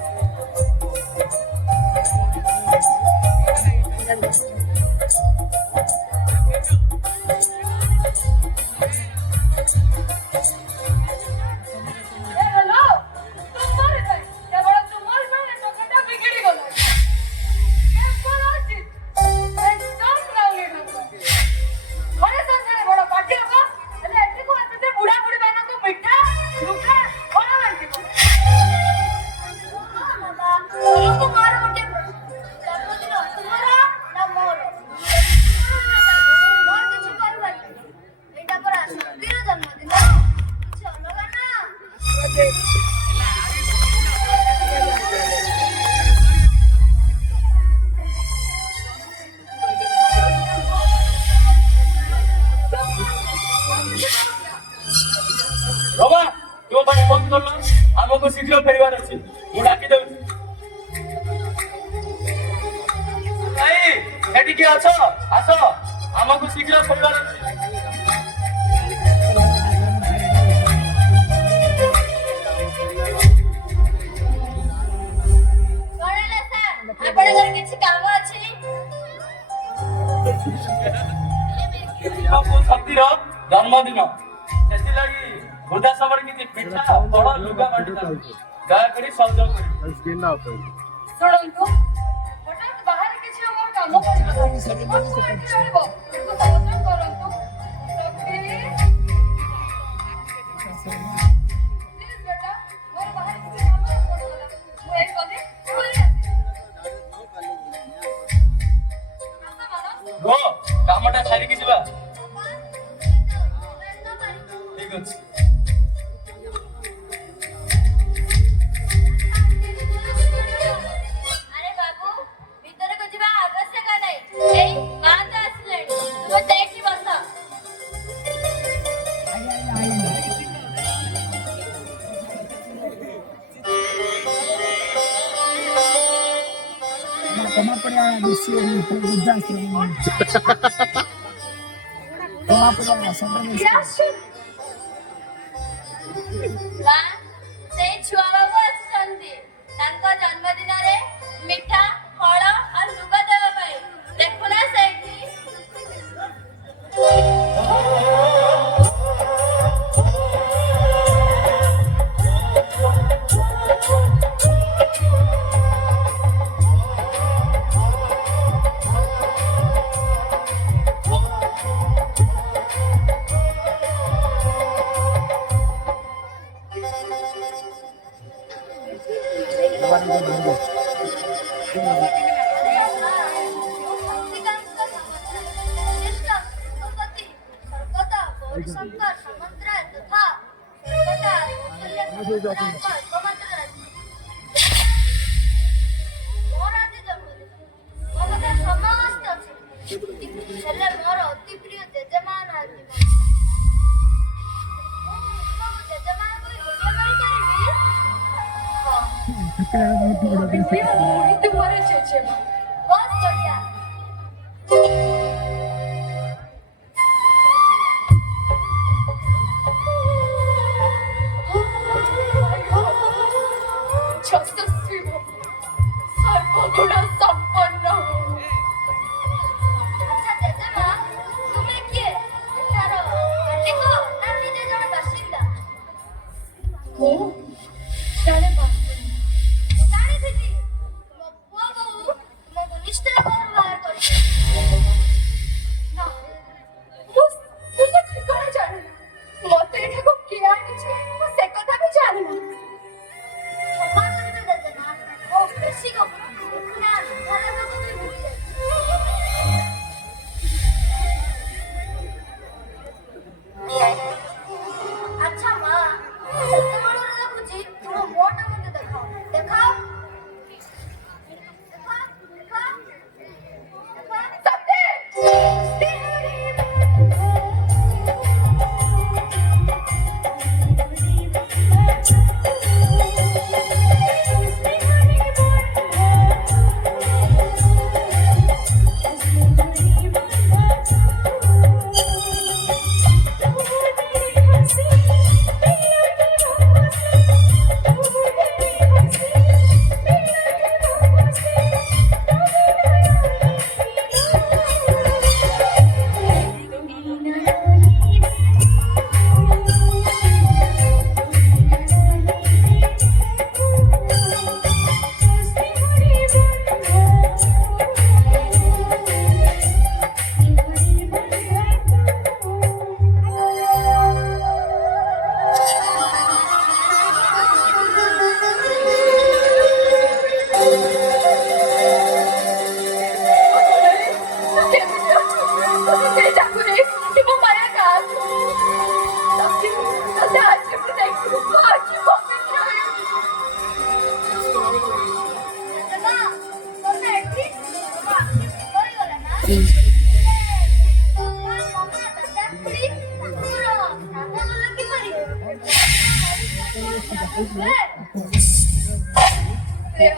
रेडी के आस आस आमको शीघ्र खोलवार କଣ ହେଲା ସାର୍ ଆପଣଙ୍କର କିଛି କାମ ଅଛି ଶକ୍ତିର ଜନ୍ମଦିନ ସେଥିଲାଗି ବୃଦ୍ଧାଶ୍ରମରେ କିଛି ପିଠା ବଡ ଲୁଗା ବାଣ୍ଟିଥାନ୍ତି ଦୟାକରି ସହଯୋଗ କରିବେ स्क्रीन ना ऑफ ଶୁଣନ୍ତୁ ହଠାତ୍ ବାହାରେ କିଛି ଆମର କାମ ପଡ଼ିବ ଆମକୁ ଏଠି ରହିବ ତାକୁ ସହଯୋଗ କରନ୍ତୁ ପ୍ଲିଜ୍ ବେଟା ମୋର ବାହାରେ କିଛି କାମ ପଡ଼ିଗଲା ମୁଁ ଏଇ କଲି ଘରେ ଆସିବି ଗୋ କାମଟା ସାରିକି ଯିବା ଠିକ ଅଛି ଆରେ ବାବୁ ଭିତରକୁ ଯିବା ଆବଶ୍ୟକ ନାହିଁ ଏଇ ମା ତ ଆସିଲେଣି ତୁମେ ସେଇଠି ବସ Toma para decir wrudzaństwo. Toma para ମା ସେଇ ଛୁଆ ବାବୁ ଆସିଛନ୍ତି ତାଙ୍କ ଜନ୍ମଦିନରେ ମିଠା ଫଳ ଆଉ ଲୁଗା ଦେବା ପାଇଁ ଦେଖୁନା ସେଇଠି ହେଲେ ମୋର ଅତି ପ୍ରିୟ ଜେଜେମା ନାହାନ୍ତି ଜେଜେମାଙ୍କୁ କରିପାରିବି ତୁମର ଜେଜେମା ବହୁତ ବଢିଆ ଯଶସ୍ୱୀ ସର୍ବଗୁଣ ସମ୍ପନ୍ନ ଆଚ୍ଛା ଜେଜେମା ତୁମେ କିଏ ଏଠାର ମାଲିକ ନା ନିଜେ ଜଣେ ବାସିନ୍ଦା ମୁଁ ଜଣେ ବାସିନ୍ଦା ଜାଣିଥିଲି ମୋ ପୁଅ ବୋହୂ ତୁମକୁ ନିଶ୍ଚୟ ଘରୁ ବାହାର କରିବେ ନା ମୁଁ ସେ ଠିକଣା ଜାଣିନି ମତେ ଏଠାକୁ କିଏ ଆଣିଛି ମୁଁ ସେ କଥା ବି ଜାଣିନି କ୍ଷମା କରିବେ ଜେଜେମା ଓ ବେଶୀ ଗପ ନା ଘର ଲୋକ ବି ଭୁଲି ଆଚ୍ଛା ମା ସେତେବେଳରୁ ଦେଖୁଛି ତୁମ ମୁହଁଟା ମୋତେ ଦେଖାଅ ଦେଖାଅ ଦେଖାଅ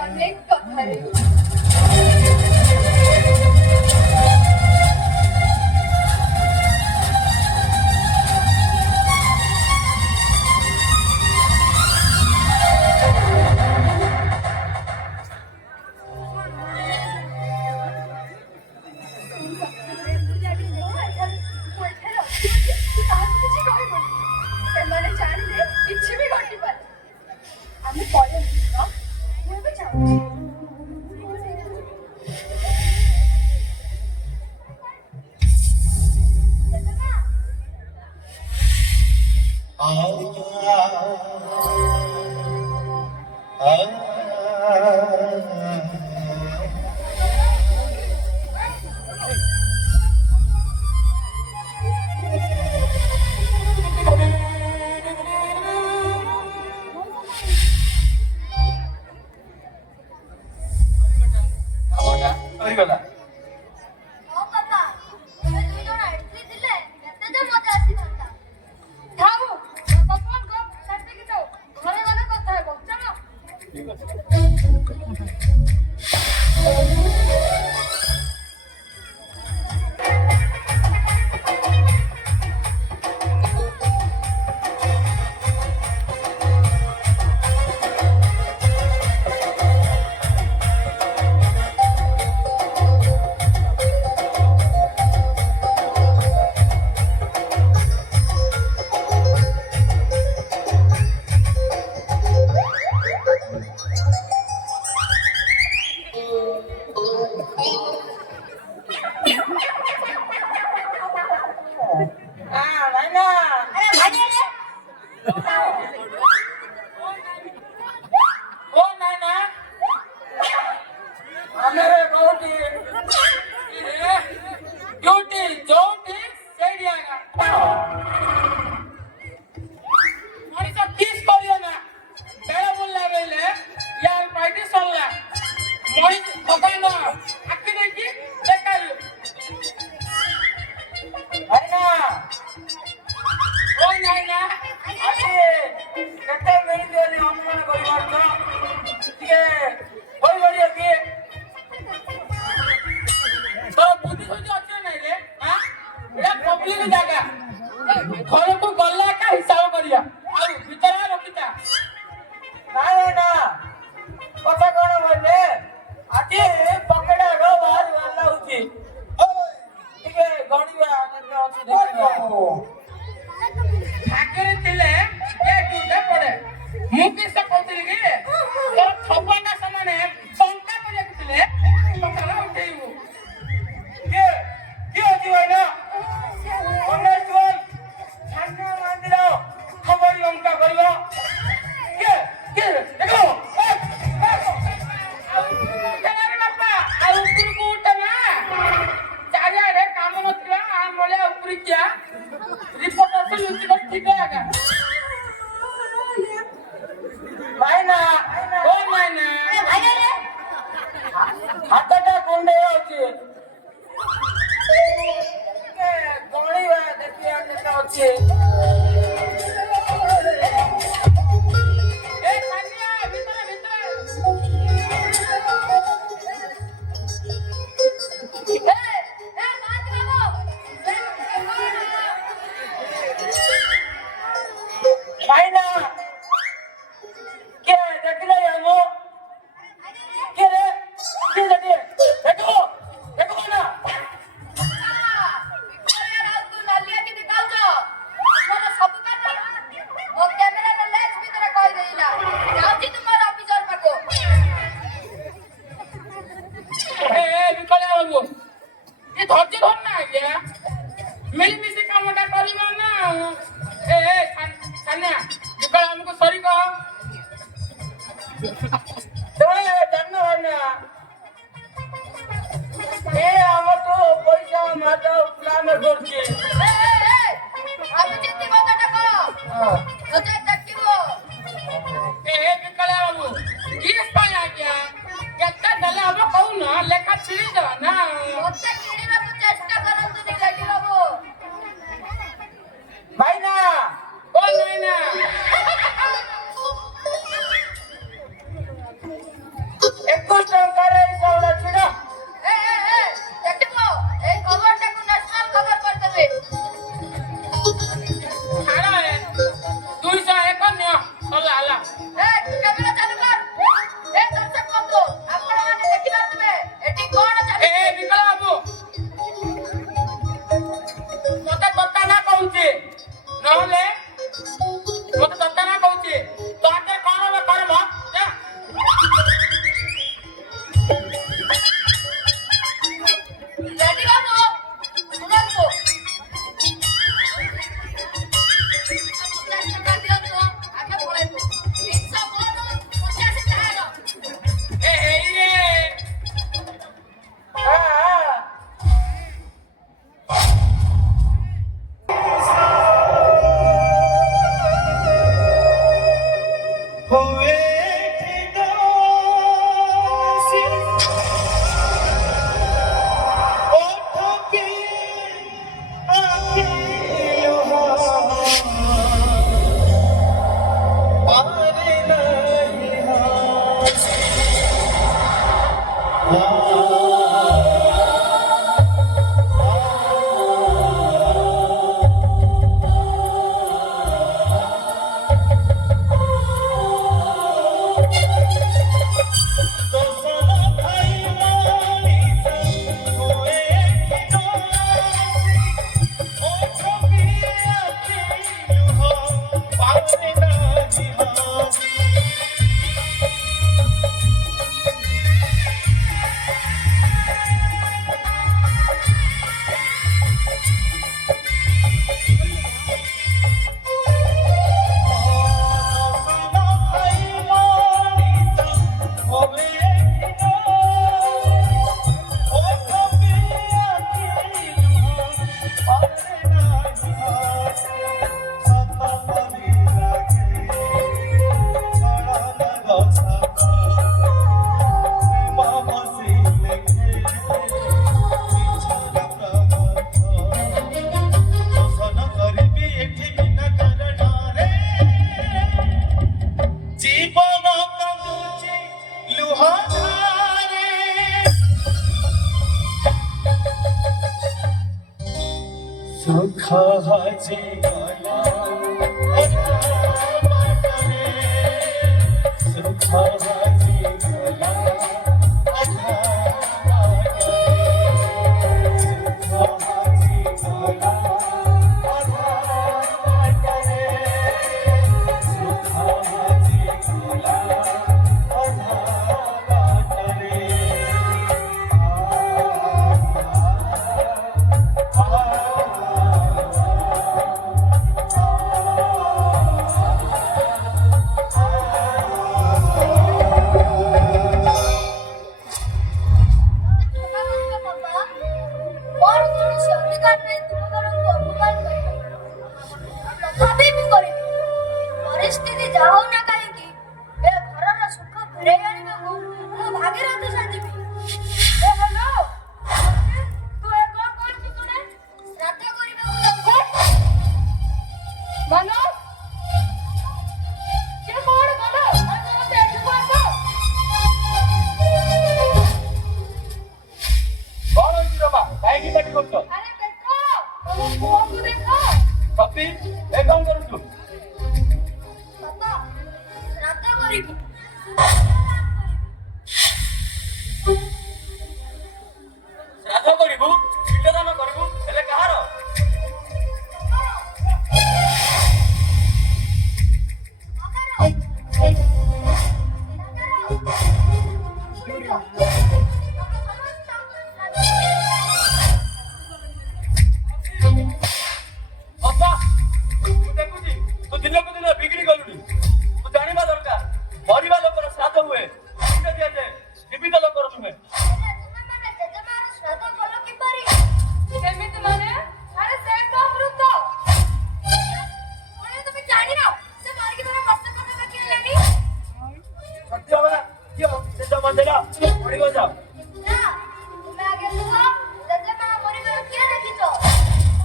ଅନେକ କଥାରେ ରହିଗଲା। ହଁ ବାପା ତୁମେ ଦୁଇ ଜଣ ଏଣ୍ଟ୍ରି ଥିଲେ କେତେ ଯେ ମଜା ଆସିଥାନ୍ତା। ଥାଉ ବର୍ତ୍ତମାନ କଣ ସେତିକି ଥାଉ ଘରେ ଗଲେ କଥା ହେବ ଚାଲ। ଠିକ ଅଛି। ଭାଇନା ଆରେ ଭାଇ ଆରେ ଓ ନାଇଁ ନା ଆମେ କୋଉଠି ଡ୍ୟୁଟି ଯୋଉଠି ସେଇଠି ଆଗା ମଣିଷ କିସ୍ କରିବ ନା ବେଳ ବୁଲିଲା ବେଲେ ୟାର ପାଇଟି ସରିଲା ମଣିଷ ଭଗବାନ ଆଖି ଦେଇକି ବେକାର ଭାଇନା ଓ ନାଇଁ ନା ଆଜି କେତେ ମିଳିଛି ବୋଲି ଅନୁମାନ କରିପାରୁଛ ଟିକେ କହିପାରିବ କି ତୋର ବୁଦ୍ଧି ସୁଦ୍ଧି ଅଛି ନା ନାଇଁ ରେ ହଁ ଏଟା ପବ୍ଲିକ ଜାଗା ଘରକୁ ଗଲା ଏକା ହିସାବ କରିବା ଆଉ ଭିତରେ ରଖିଥା ନାଇଁ ନା କଥା କଣ କହିଲେ ଆଜି ପକେଟ ଆଗ ବାହାରି ବାହାରିଲା ହଉଛି ଟିକେ ଗଣିବା ଅଛି ଦେଖିବା ଆଗରେ ଥିଲେ ଏ ଦୁଇଟା ପଡେ ମୁଁ କିସ କହୁଥିଲି କି ତୋର ଛପନା ସମାନେ ଟଙ୍କା କରିବାକୁ ଥିଲେ ଟଙ୍କା ଉଠେଇବୁ କିଏ କିଏ ଅଛି ଭାଇନା କନେଷ୍ଟବଳ ଛାନିଆ ମନ୍ଦିର ଖବର ଲଙ୍କା କରିବ କିଏ କିଏ ଦେଖ ବାପା ଆଉ ଉପରକୁ ଉଠ ନା ଚାରିଆଡେ କାମ ନଥିଲା ଆମଭଳିଆ ଉପରିକିଆ ରିପୋର୍ଟ ଅଛି ଲୁଚି କରି ଥିବେ ଆଗା ଭାଇନା ଓ ଭାଇନା ଆରେ ଭାଇ ଆରେ ହାତଟା କୁଣ୍ଡେଇ ଅଛି ଟିକେ ଗଣିବା ଦେଖିବା କେତେ ଅଛି ଏ କାନିଆ ଭିତରେ ଭିତରେ କାହାନ୍ତି ବାବୁ ଭାଇନା କିଏ ଦେଖିଲେ ଆମକୁ କିଏ ରେ କିଏ ଦେଖିଲେ ଦେଖ ଦେଖ ନା ତୁ ନାଲିଆ କି ଦେଖାଉଛ ମୋର ସବୁ କଥା ମୋ କ୍ୟାମେରାର ଲେନ୍ସ ଭିତରେ କହିଦେଇଲା ଯାଉଛି ତୁମର ଅଫିସର ପାଖକୁ ଏ ବିକଳିଆ ବାବୁ ଏ ଧୈର୍ଯ୍ୟ ଧର ନା ଆଜ୍ଞା ମିଳିମିଶି କାମଟା କରିବା ନା ଏ ସାନିଆ ବିକଳ ଆମକୁ ସରି କହ ତମେ ଜାଣିନ ଭାଇନା ଏ ଆମଠୁ ପଇସା ମାଦ ପ୍ଲାନ କରୁଛି আমি যেতে কথাটা কো তোকে দেখিব ଏ ବିକଳିଆ ବାବୁ କିସ୍ ପାଇଁ ଆଜ୍ଞା କେତେ ଦେଲେ ହବ କହୁନ ଲେଖା ଛିଡ଼ିଦେବା ନା তোকে কিଣିବାକୁ চেষ্টা କରନ୍ତୁନି ଲେଡି ବାବୁ ଭାଇନା ଓ ନାଇନା 21 ଟଙ୍କାରେ ଏଇ ସଉଦା ଛିଡ଼ দেখিব এই খবরটাকে ন্যাশনাল খবর করতেবে ଛାଡ଼ 201 ନିଅ ସରିଲା ହେଲା ক্যামেরা চালু কর দর্শক বন্ধু আপনারা মানে দেখি পারবে এটি কোন ଏ ବିକଳ ବାବୁ জীবন কাঁদুছি লুহা ধারে সুখ হাজে গলা সুখ হাজে গলা ମୋର କୌଣସି ଅଧିକାର ନାହିଁ ତୁମମାନଙ୍କୁ ଅପମାନ କରିବା। ତଥାପି ମୁଁ କରିବି। ପରିସ୍ଥିତି ଯାହା ହଉ ନା କାହିଁକି ଏ ଘରର ସୁଖ ଫେରାଇ ଆଣିବାକୁ ମୁଁ ଭାଗୀରଥୀ ସାଜିବି। ଏ ହ୍ୟାଲୋ, ତୁ ଏ କଣ କରୁଛୁ ତୁରେ? ଶ୍ରାଦ୍ଧ କରିବାକୁ ଯାଉଛୁ? ମନୋଜ କିଏ କଣ ଗଲ? ଆରେ ସମସ୍ତେ ଏଠିକୁ ଆସ। କଣ ହେଇଛି ରମା କାହିଁକି ପାଟି କରୁଛ? ଆରେ ଦେଖ ତମ ପୁଅକୁ ଦେଖ। ସତୀ ଏ କଣ କରୁଛୁ? ସତ, ଶ୍ରାଦ୍ଧ କରିବି। ଶ୍ରାଦ୍ଧ କରିବୁ ପିଣ୍ଡଦାନ କରିବୁ ହେଲେ କାହାର? ଅପା ମୁଁ ଦେଖୁଛି ତୁ ଦିନକୁ ଦିନ ବିଗିଡି ଗଲୁଣି। ତୁ ଜାଣିବା ଦରକାର ମରିବା ଲୋକର ଶ୍ରାଦ୍ଧ ହୁଏ, ପିଣ୍ଡ ଦିଆଯାଏ, ଜୀବିତ ଲୋକର ନୁହେଁ। ଜେଜେମାର ଶ୍ରାଦ୍ଧ କଲ କିପରି? କେମିତି ମାନେ? ଆରେ ସେ ତ ମୃତ। ପୁଣି ତମେ ଜାଣିନ ସେ ମରିକି ଧର ବର୍ଷ ଖଣ୍ଡେ ବାକି ହେଲାଣି। ସତ୍ୟ ବା କିଏ ଶେଷ ମନ୍ଦିର ପଡ଼ିବ ଯାଅ। ନା, ତୁମେ ଆଗେ କୁହ ଜେଜେମା ମରିବାର କିଏ ଦେଖିଛ?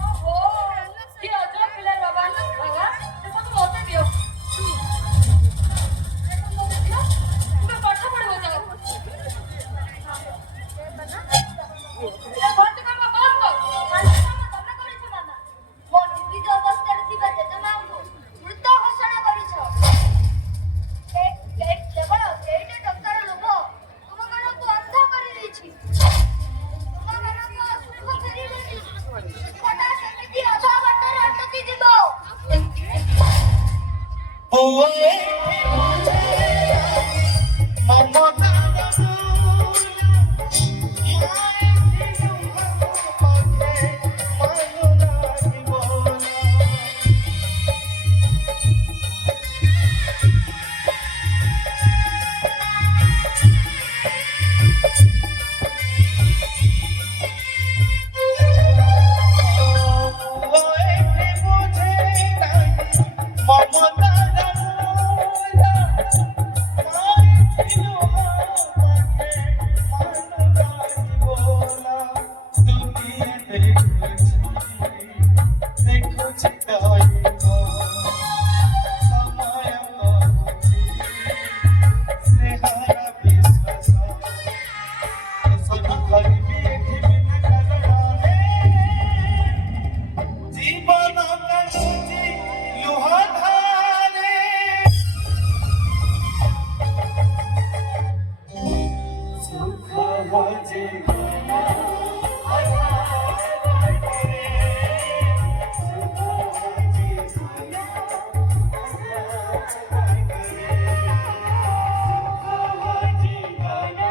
ଓହୋ କି ଅଜବ ପିଲା ବାବା। ବାବା ସେ ସବୁ ମତେ ଦିଅ। ତୁମେ ପାଠ ପଢିବ ଯାଅ। ଏ ଘଣ୍ଟି କାମ ବନ୍ଦ କର। କାଲି କାମ ତମେ କରିଛ ମାମା। ମୋ ଜୀବିତ ଅବସ୍ଥାରେ ଥିବା ଜେଜେମାଙ୍କୁ ମୃତ ଘୋଷଣା କରିଛ। କେବଳ ସେଇଟା ଟଙ୍କାର ଲୋଭ ତୁମମାନଙ୍କୁ ଅନ୍ଧ हाजी गला सुख हाजी गला हाजी गला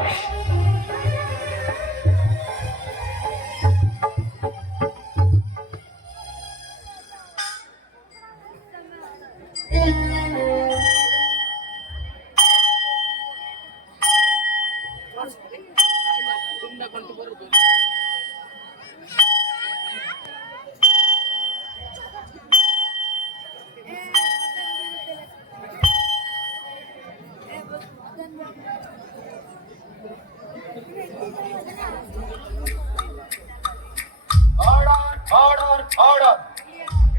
ऑर्डर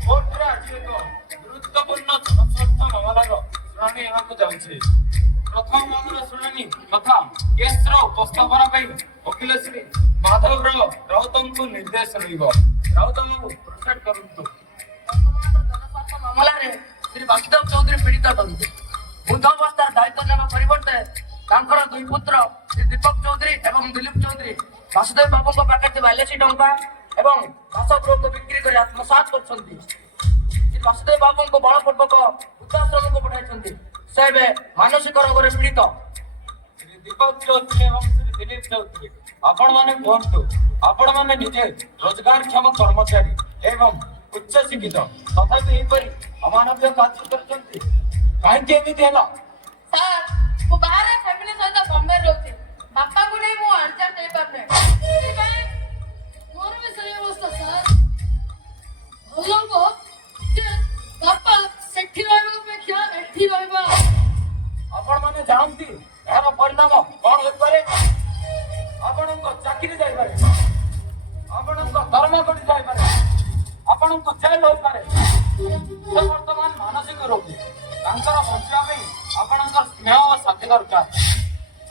कोर्टरे आज एक गुरुत्वपूर्ण जनस्वार्थ मामलार शुणाणी हेबाकु जाउछि। प्रथम मामला शुणाणी तथा केसर उपस्थापना ପାଇଁ वकील श्री माधव राउतଙ୍କୁ निर्देश ରହିବ। राउत बाबू प्रोसेड करନ୍ତୁ। जनस्वार्थ मामलाରେ श्री ବାସୁଦେବ ଚୌଧୁରୀ ପୀଡ଼ିତ ଅଟନ୍ତି। ବୃଦ୍ଧ ଅବସ୍ଥାର ଦାୟିତ୍ୱ ନେବା ପରିବର୍ତ୍ତେ ତାଙ୍କର ଦୁଇ ପୁତ୍ର ଶ୍ରୀ ଦୀପକ ଚୌଧୁରୀ ଏବଂ ଦିଲ୍ଲୀପ ଚୌଧୁରୀ ବାସୁଦେବ ବାବୁଙ୍କ ପାଖରେ ଥିବା LIC ଟଙ୍କା ଏବଂ ବାସଗୃହକୁ ବିକ୍ରି କରି ଆତ୍ମସାତ କରିଛନ୍ତି। ଶ୍ରୀ ବାସୁଦେବ ବାବୁଙ୍କୁ ବଳପୂର୍ବକ ବୃଦ୍ଧାଶ୍ରମକୁ ପଠାଇଛନ୍ତି। ସେ ଏବେ ମାନସିକ ରୋଗରେ ପୀଡ଼ିତ। ଶ୍ରୀ ଦୀପକ ଚୌଧୁରୀ ଏବଂ ଶ୍ରୀ ଦିଲ୍ଲୀପ ଚୌଧୁରୀ ଆପଣ ମାନେ କୁହନ୍ତୁ, ଆପଣ ମାନେ ନିଜେ ରୋଜଗାରକ୍ଷମ କର୍ମଚାରୀ ଏବଂ ଉଚ୍ଚ ଶିକ୍ଷିତ, ତଥାପି ଏହିପରି ଅମାନବୀୟ କାର୍ଯ୍ୟ କରୁଛନ୍ତି, କାହିଁକି ଏମିତି ହେଲା? ସାର୍ ମୁଁ ବାହାରେ ଫ୍ୟାମିଲି ସହିତ ବମ୍ବେରେ ରହୁଛି। ବାପାଙ୍କୁ ନେଇ ମୁଁ ଆଡଜଷ୍ଟ ହେଇପାରୁନି। ସେଥିପାଇଁ ମୋର ବି ସେଇ ଅବସ୍ଥା ସାର୍। ଭଲ ହବ ଯେ ବାପା ସେଠି ରହିବା ଅପେକ୍ଷା ଏଠି ରହିବା। ଆପଣ ମାନେ ଜାଣନ୍ତି ଏହାର ପରିଣାମ କଣ ହୋଇପାରେ? ଆପଣଙ୍କ ଚାକିରି ଯାଇପାରେ, ଆପଣଙ୍କ ଦରମା କଟି ଯାଇପାରେ, ଆପଣଙ୍କୁ ଜେଲ ହୋଇପାରେ। ସେ ବର୍ତ୍ତମାନ ମାନସିକ ରୋଗୀ, ତାଙ୍କର ବଞ୍ଚିବା ପାଇଁ ଆପଣଙ୍କର ସ୍ନେହ ଓ ସାଥି ଦରକାର।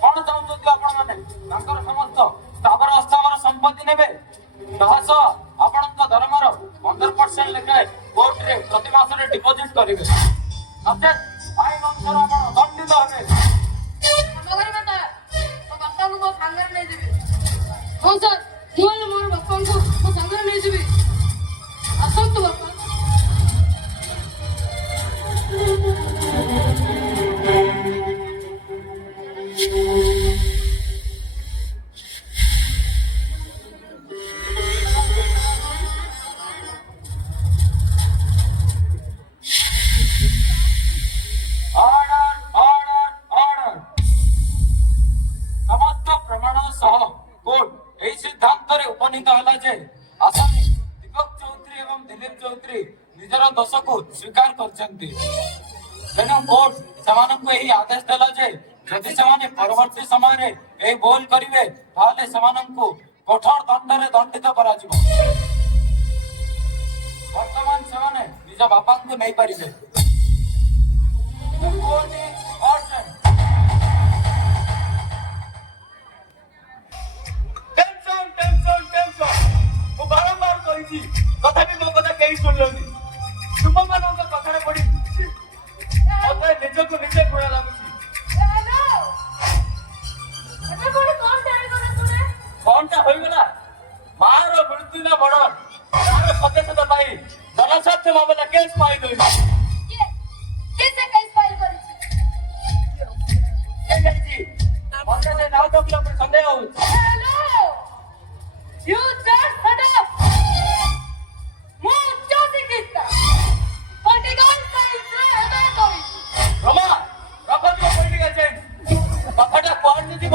କଣ ଚାହୁଁଛନ୍ତି ଆପଣ ମାନେ? ତାଙ୍କର ସମସ୍ତ ସ୍ଥାବର ଅସ୍ଥାବର ସମ୍ପତ୍ତି ନେବେ, ତାହା ସହ ଆପଣଙ୍କ ଦରମାର 15% ଲେଖାଏଁ କୋର୍ଟରେ ପ୍ରତି ମାସରେ ଡିପୋଜିଟ୍ କରିବେ। ନଚେତ୍ ଆଇନ ଅନୁସାରେ ଆପଣ ଦଣ୍ଡିତ ହେବେ। କାମ କରିବା ସାର୍, ମୋ ବାପାଙ୍କୁ ମୋ ସାଙ୍ଗରେ ନେଇଯିବି। ହଁ ସାର୍, ମୁଁ ହେଲେ ମୋର ବାପାଙ୍କୁ ମୋ ସାଙ୍ଗରେ ନେଇଯିବି। ଆସନ୍ତୁ ବାପା। ସମସ୍ତ ପ୍ରମାଣ ସହ କୋର୍ଟ ଏହି ସିଦ୍ଧାନ୍ତରେ ଉପନୀତ ହେଲା ଯେ ଆସାମୀ ଦୀପକ ଚୌଧୁରୀ ଏବଂ ଦିଲ୍ଲୀପ ଚୌଧୁରୀ ନିଜର ଦୋଷକୁ ସ୍ୱୀକାର କରିଛନ୍ତି। ତେଣୁ କୋର୍ଟ ସେମାନଙ୍କୁ ଏହି ଆଦେଶ ଦେଲା ଯେ ଯଦି ସେମାନେ ପରବର୍ତ୍ତୀ ସମୟରେ ଏହି ଭୁଲ କରିବେ ତାହେଲେ ସେମାନଙ୍କୁ କଠୋର ଦଣ୍ଡରେ ଦଣ୍ଡିତ କରାଯିବ। ବର୍ତ୍ତମାନ ସେମାନେ ନିଜ ବାପାଙ୍କୁ ନେଇପାରିବେ। The court is urgent. Tension ମୁଁ ବାରମ୍ବାର କହିଛି, ତଥାପି ମୋ କଥା କେହି ଶୁଣିଲନି। ତୁମମାନଙ୍କ କଥାରେ ପଡି ମତେ ନିଜକୁ ନିଜେ ଘୃଣା ଲାଗୁଛି। କଣଟା ହୋଇଗଲା? ମାର ମୃତ୍ୟୁ ନା ବଡ ତାର ସଦସ୍ୟତା ପାଇଁ ଜନସ୍ୱାର୍ଥ ମାମଲା କେସ୍ ଫାଇଲ ହୋଇଛି। ମତେ ସେ ରାଉତ ଉପରେ ସନ୍ଦେହ ହଉଛି। You just shut up! ମୁଁ ଉଚ୍ଚ ଶିକ୍ଷିତ। Political science ରେ MA କରିଛି। ରମା ରଖନ୍ତୁ ପଲିଟିକାଲ ସାଇନ୍ସ। କଥାଟା କୁଆଡେ ଯିବ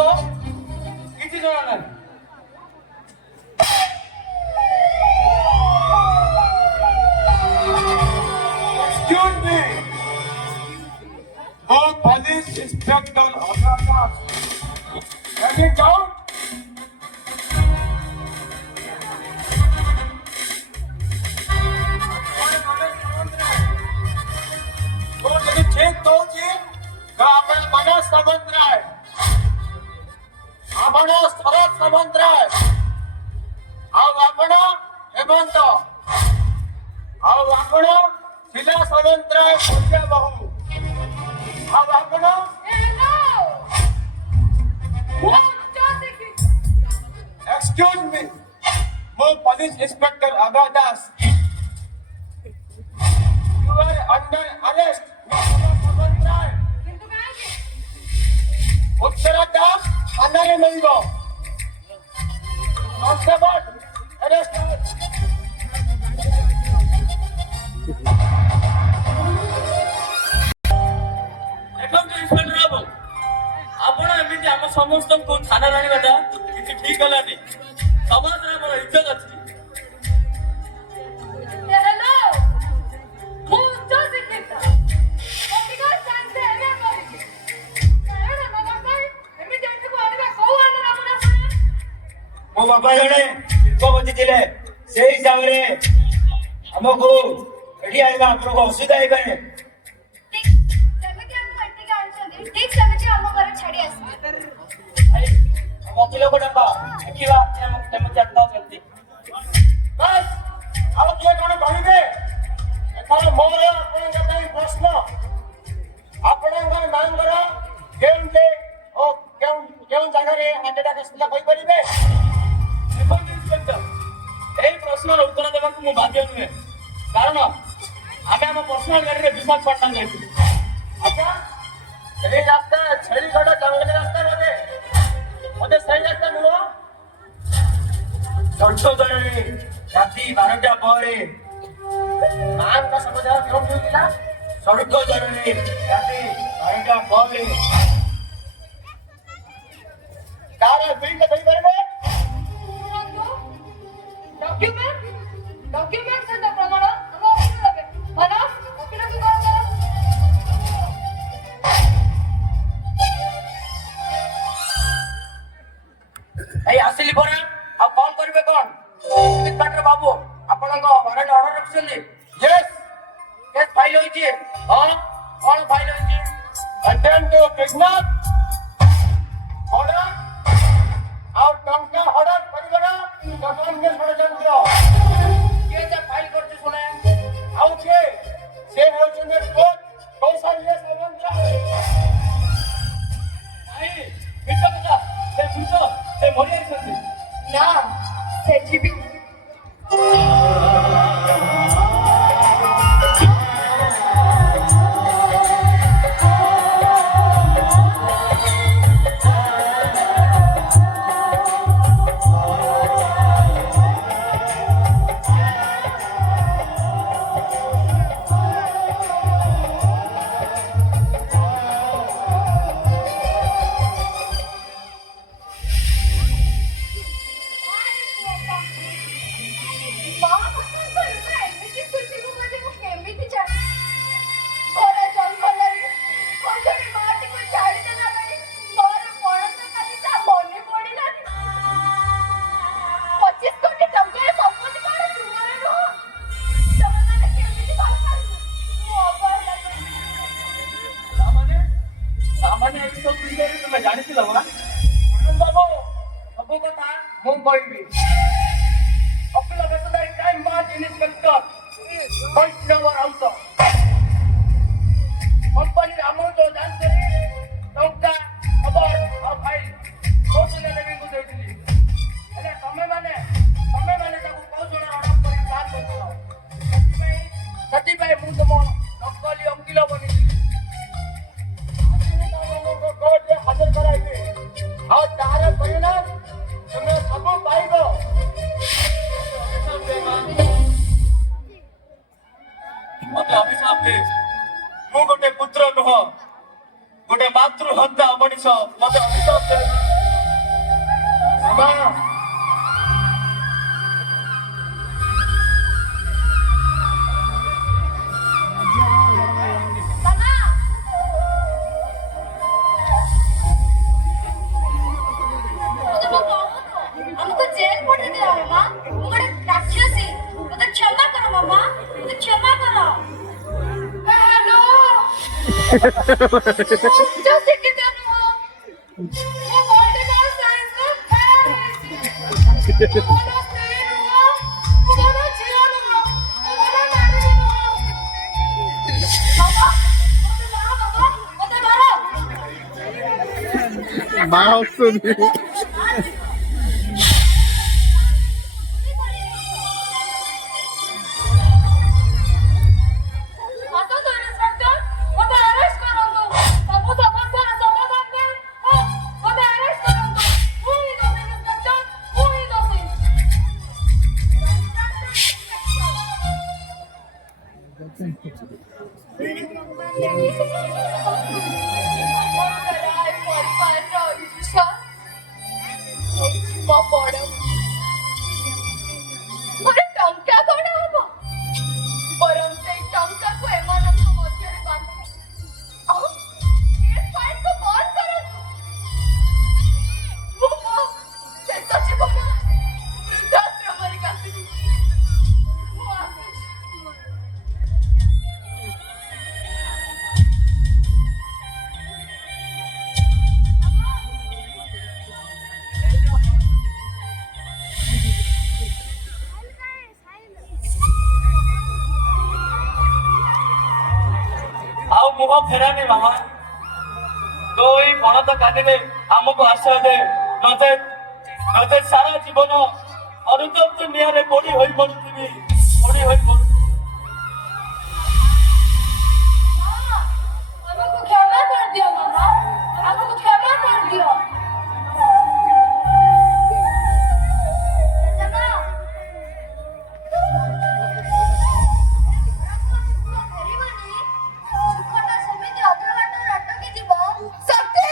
କିଛି ଜଣା ନାହିଁ। Excuse me. Both police inspector Abraham. Can you count? ठीक तो जी आपण मनोज सावंतराय आपण शरद सावंतराय आपण हेमंत आपण शिला सावंतराय मोठ्या भाऊ आपण Hello! ମୁଁ ଉଚ୍ଚ ଶିକ୍ଷିତ। Police Inspector Abhay Das. You are under arrest. କିନ୍ତୁ କାହିଁକି? उत्तराचा थानारे मिळतो. कॉन्स्टेबल अरेस्ट ଦେଖନ୍ତୁ ଇନ୍ସପେକ୍ଟର ବାବୁ, ଆପଣ ଏମିତି ଆମ ସମସ୍ତଙ୍କୁ ଥାନାରେ ଆଣିବାଟା କିଛି ଠିକ ହେଲାନି। ସମାଜରେ ଆମର ଇଜ୍ଜତ ଅଛି। ହେଲୋ ମୁଁ ଉଚ୍ଚ ଶିକ୍ଷିତ ଅଧିକ ଶାନ୍ତି ଏରିଆ କରିଛି କାରଣ ନବା ପାଇଁ ଏମିତି ଏଠିକୁ ଆଣିବା କୋଉ ଆଇନର ଆମର ମୋ ବାପା ଜଣେ ଶିଳ୍ପପତି ଥିଲେ, ସେଇ ହିସାବରେ ଆମକୁ ଏଠି ଆଣିବା ଆପଣଙ୍କୁ ଅସୁବିଧା ହେଇପାରେ। ଠିକ ଯେମିତି ଆମକୁ ଏଠିକି ଆଣିଛନ୍ତି ଠିକ ସେମିତି ଆମ ଘରେ ଛାଡି ଆସିବେ वकीलों को डंबा ଦେଖିବା କେମିତି ଆସୁଛନ୍ତି। बस ଆଉ କିଏ କଣ କହିବେ? ଏଥର ମୋର ଆପଣଙ୍କ ପାଇଁ ପ୍ରଶ୍ନ, ଆପଣଙ୍କର ମାଙ୍କର କେଉଁଠି ଓ କେଉଁ ଜାଗାରେ ହାର୍ଟ ଆଟାକ୍ ଆସିଥିଲା କହିପାରିବେ? ଦେଖନ୍ତୁ ଇନ୍ସପେକ୍ଟର, ଏହି ପ୍ରଶ୍ନର ଉତ୍ତର ଦେବାକୁ ମୁଁ ବାଧ୍ୟ ନୁହେଁ, କାରଣ ଆମେ ଆମ ପର୍ସନାଲ ଗାଡିରେ ବିଶାଖାପାଟଣା ଯାଇଥିଲୁ। ଆଚ୍ଛା, ସେଇ ରାସ୍ତା ଛେଳିଗଡ଼ ଜଙ୍ଗଲ ରାସ୍ତା ବୋଧେ ସେଇ ରାସ୍ତା ନୁହଁ? ସଂଶୋଧନରେ ରାତି 12ଟା ପରେ ମାଙ୍କ ସମାଜ କେଉଁଠି ହୋଇଥିଲା? ସଂଶୋଧନରେ ରାତି 12ଟା ପରେ କାର ବିଲ୍ ଦେଇପାରିବେ? ଡକ୍ୟୁମେଣ୍ଟ ସହିତ ପ୍ରମାଣ ଆମ ଓକିଲ ଦେବେ ମନୋଜ ଓକିଲକୁ କଲ୍ କର ଏଇ ଆସିଲି ପରା ଆଉ କଣ କରିବେ କଣ? ଇନ୍ସପେକ୍ଟର ବାବୁ ଆପଣଙ୍କ ୱାରେଣ୍ଟ ଅର୍ଡର ରଖିଛନ୍ତି? Yes, କେସ୍ ଫାଇଲ ହୋଇଛି? ହଁ, କଣ ଫାଇଲ ହୋଇଛି? attempt to kidnap, murder, ଆଉ ଟଙ୍କା ହଡପ କରିବାର ଜଘନ୍ୟ ଷଡ଼ଯନ୍ତ୍ର। କିଏ ଯେ ଫାଇଲ କରିଛି ଶୁଣେ? ଆଉ କିଏ? ସେ ହେଉଛନ୍ତି କୋର୍ଟ କୌଶଲ୍ୟ ସାମନ୍ତରାୟ। ନାଇଁ, ମିଛ କଥା, ସେ ମୃତ, ସେ ମରିଯାଇଛନ୍ତି। ନା ସେ ଜୀବିତ ସାମାନ୍ୟ ଏସବୁ ବିଷୟରେ ତୁମେ ଜାଣିଥିଲ ନା? ଆନନ୍ଦ ବାବୁ ସବୁ କଥା ମୁଁ କହିବି। ଅଖିଳ ବେସରକାରୀ କ୍ରାଇମ ବ୍ରାଞ୍ଚ ଇନ୍ସପେକ୍ଟର ବୈଷ୍ଣବ ରାଉତ କମ୍ପାନୀର ଆମାଉଣ୍ଟ ଯାଞ୍ଚ କରି ଟଙ୍କା ଖବର ଆଉ ଫାଇଲ କୌଶଲ୍ୟ ଦେବୀଙ୍କୁ ଦେଇଥିଲି। ହେଲେ ତମେମାନେ ତାକୁ କୌଶଳ ହଡପ କରି ପ୍ଲାନ୍ କରିଥିଲ। ସେଥିପାଇଁ ମୁଁ ତୁମ ନକଲି ଓକିଲ ବନିଥିଲି। କୋର୍ଟରେ ହାଜର କରାଇବେ ଆଉ ତାହାର ପରିଣାମ ତୁମେ ସବୁ ପାଇବ। ମତେ ଅଭିଶାପ ଦେଇଛି। ମୁଁ ଗୋଟେ ପୁତ୍ର ନୁହଁ, ଗୋଟେ ମାତୃହତ୍ୟା ମଣିଷ। ମତେ ଅଭିଶାପ ଦେଇଛି। ମାମା, ମାମା हमको जेल पठा दिया मामा ମୁଁ ଗୋଟେ ରାକ୍ଷସୀ ମୋତେ କ୍ଷମା କର ମାମା ମୋତେ କ୍ଷମା କର ହ୍ୟାଲୋ ଉଚ୍ଚ ଶିକ୍ଷିତ ନୁହଁ ମୁଁ ପଲିଟିକାଲ ସାଇନ୍ସର ଫେଲ୍ ହେଇଛି ମୁଁ ଭଲ ସ୍ତ୍ରୀ ନୁହଁ ମୁଁ ଭଲ ଝିଅ ନୁହଁ ମୁଁ ଭଲ ନାରୀ ନୁହଁ ମାମା ମୋତେ ମାର ମା ହସୁନି। ମୋର ଟଙ୍କା କଣ ହବ ବରଂ ସେଇ ଟଙ୍କାକୁ ଏମାନଙ୍କ ମଧ୍ୟରେ ବାଣ୍ଟ ଆଉ ଏ ଫାଇଲକୁ ବନ୍ଦ କରନ୍ତୁ ମୁଁ ମୋ ଶେଷ ଜୀବନ ବୃଦ୍ଧାଶ୍ରମରେ କାଟିବି ମୁଁ ଆସୁଛି ଆଉ ମୁହଁ ଫେରାନି ମାମା ତୁ ଏଇ ପଣତ କାନିରେ ଆମକୁ ଆଶ୍ରୟ ଦେ ନଚେତ ସାରା ଜୀବନ ଅନୁତପ୍ତ ନିଆଁରେ ପୋଡ଼ି ହୋଇ ମରୁଥିବି ପୋଡ଼ି ହୋଇ ମରୁଥିବି ଆମକୁ କ୍ଷମା କରିଦିଅ ମାମା ଆମକୁ କ୍ଷମା କରିଦିଅ ସୁଖଟା ସେମିତି ଅଧା ବାଟରେ ଅଟକି ଯିବ ସତେ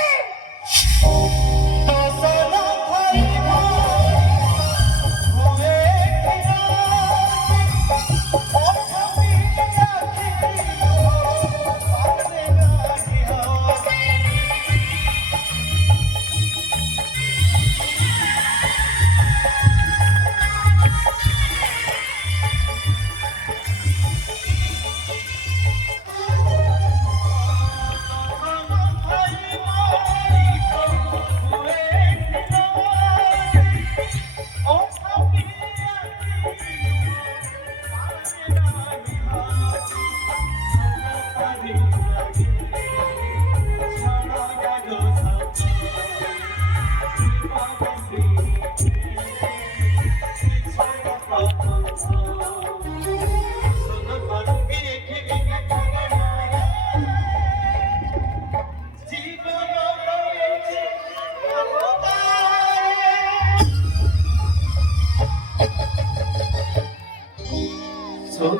So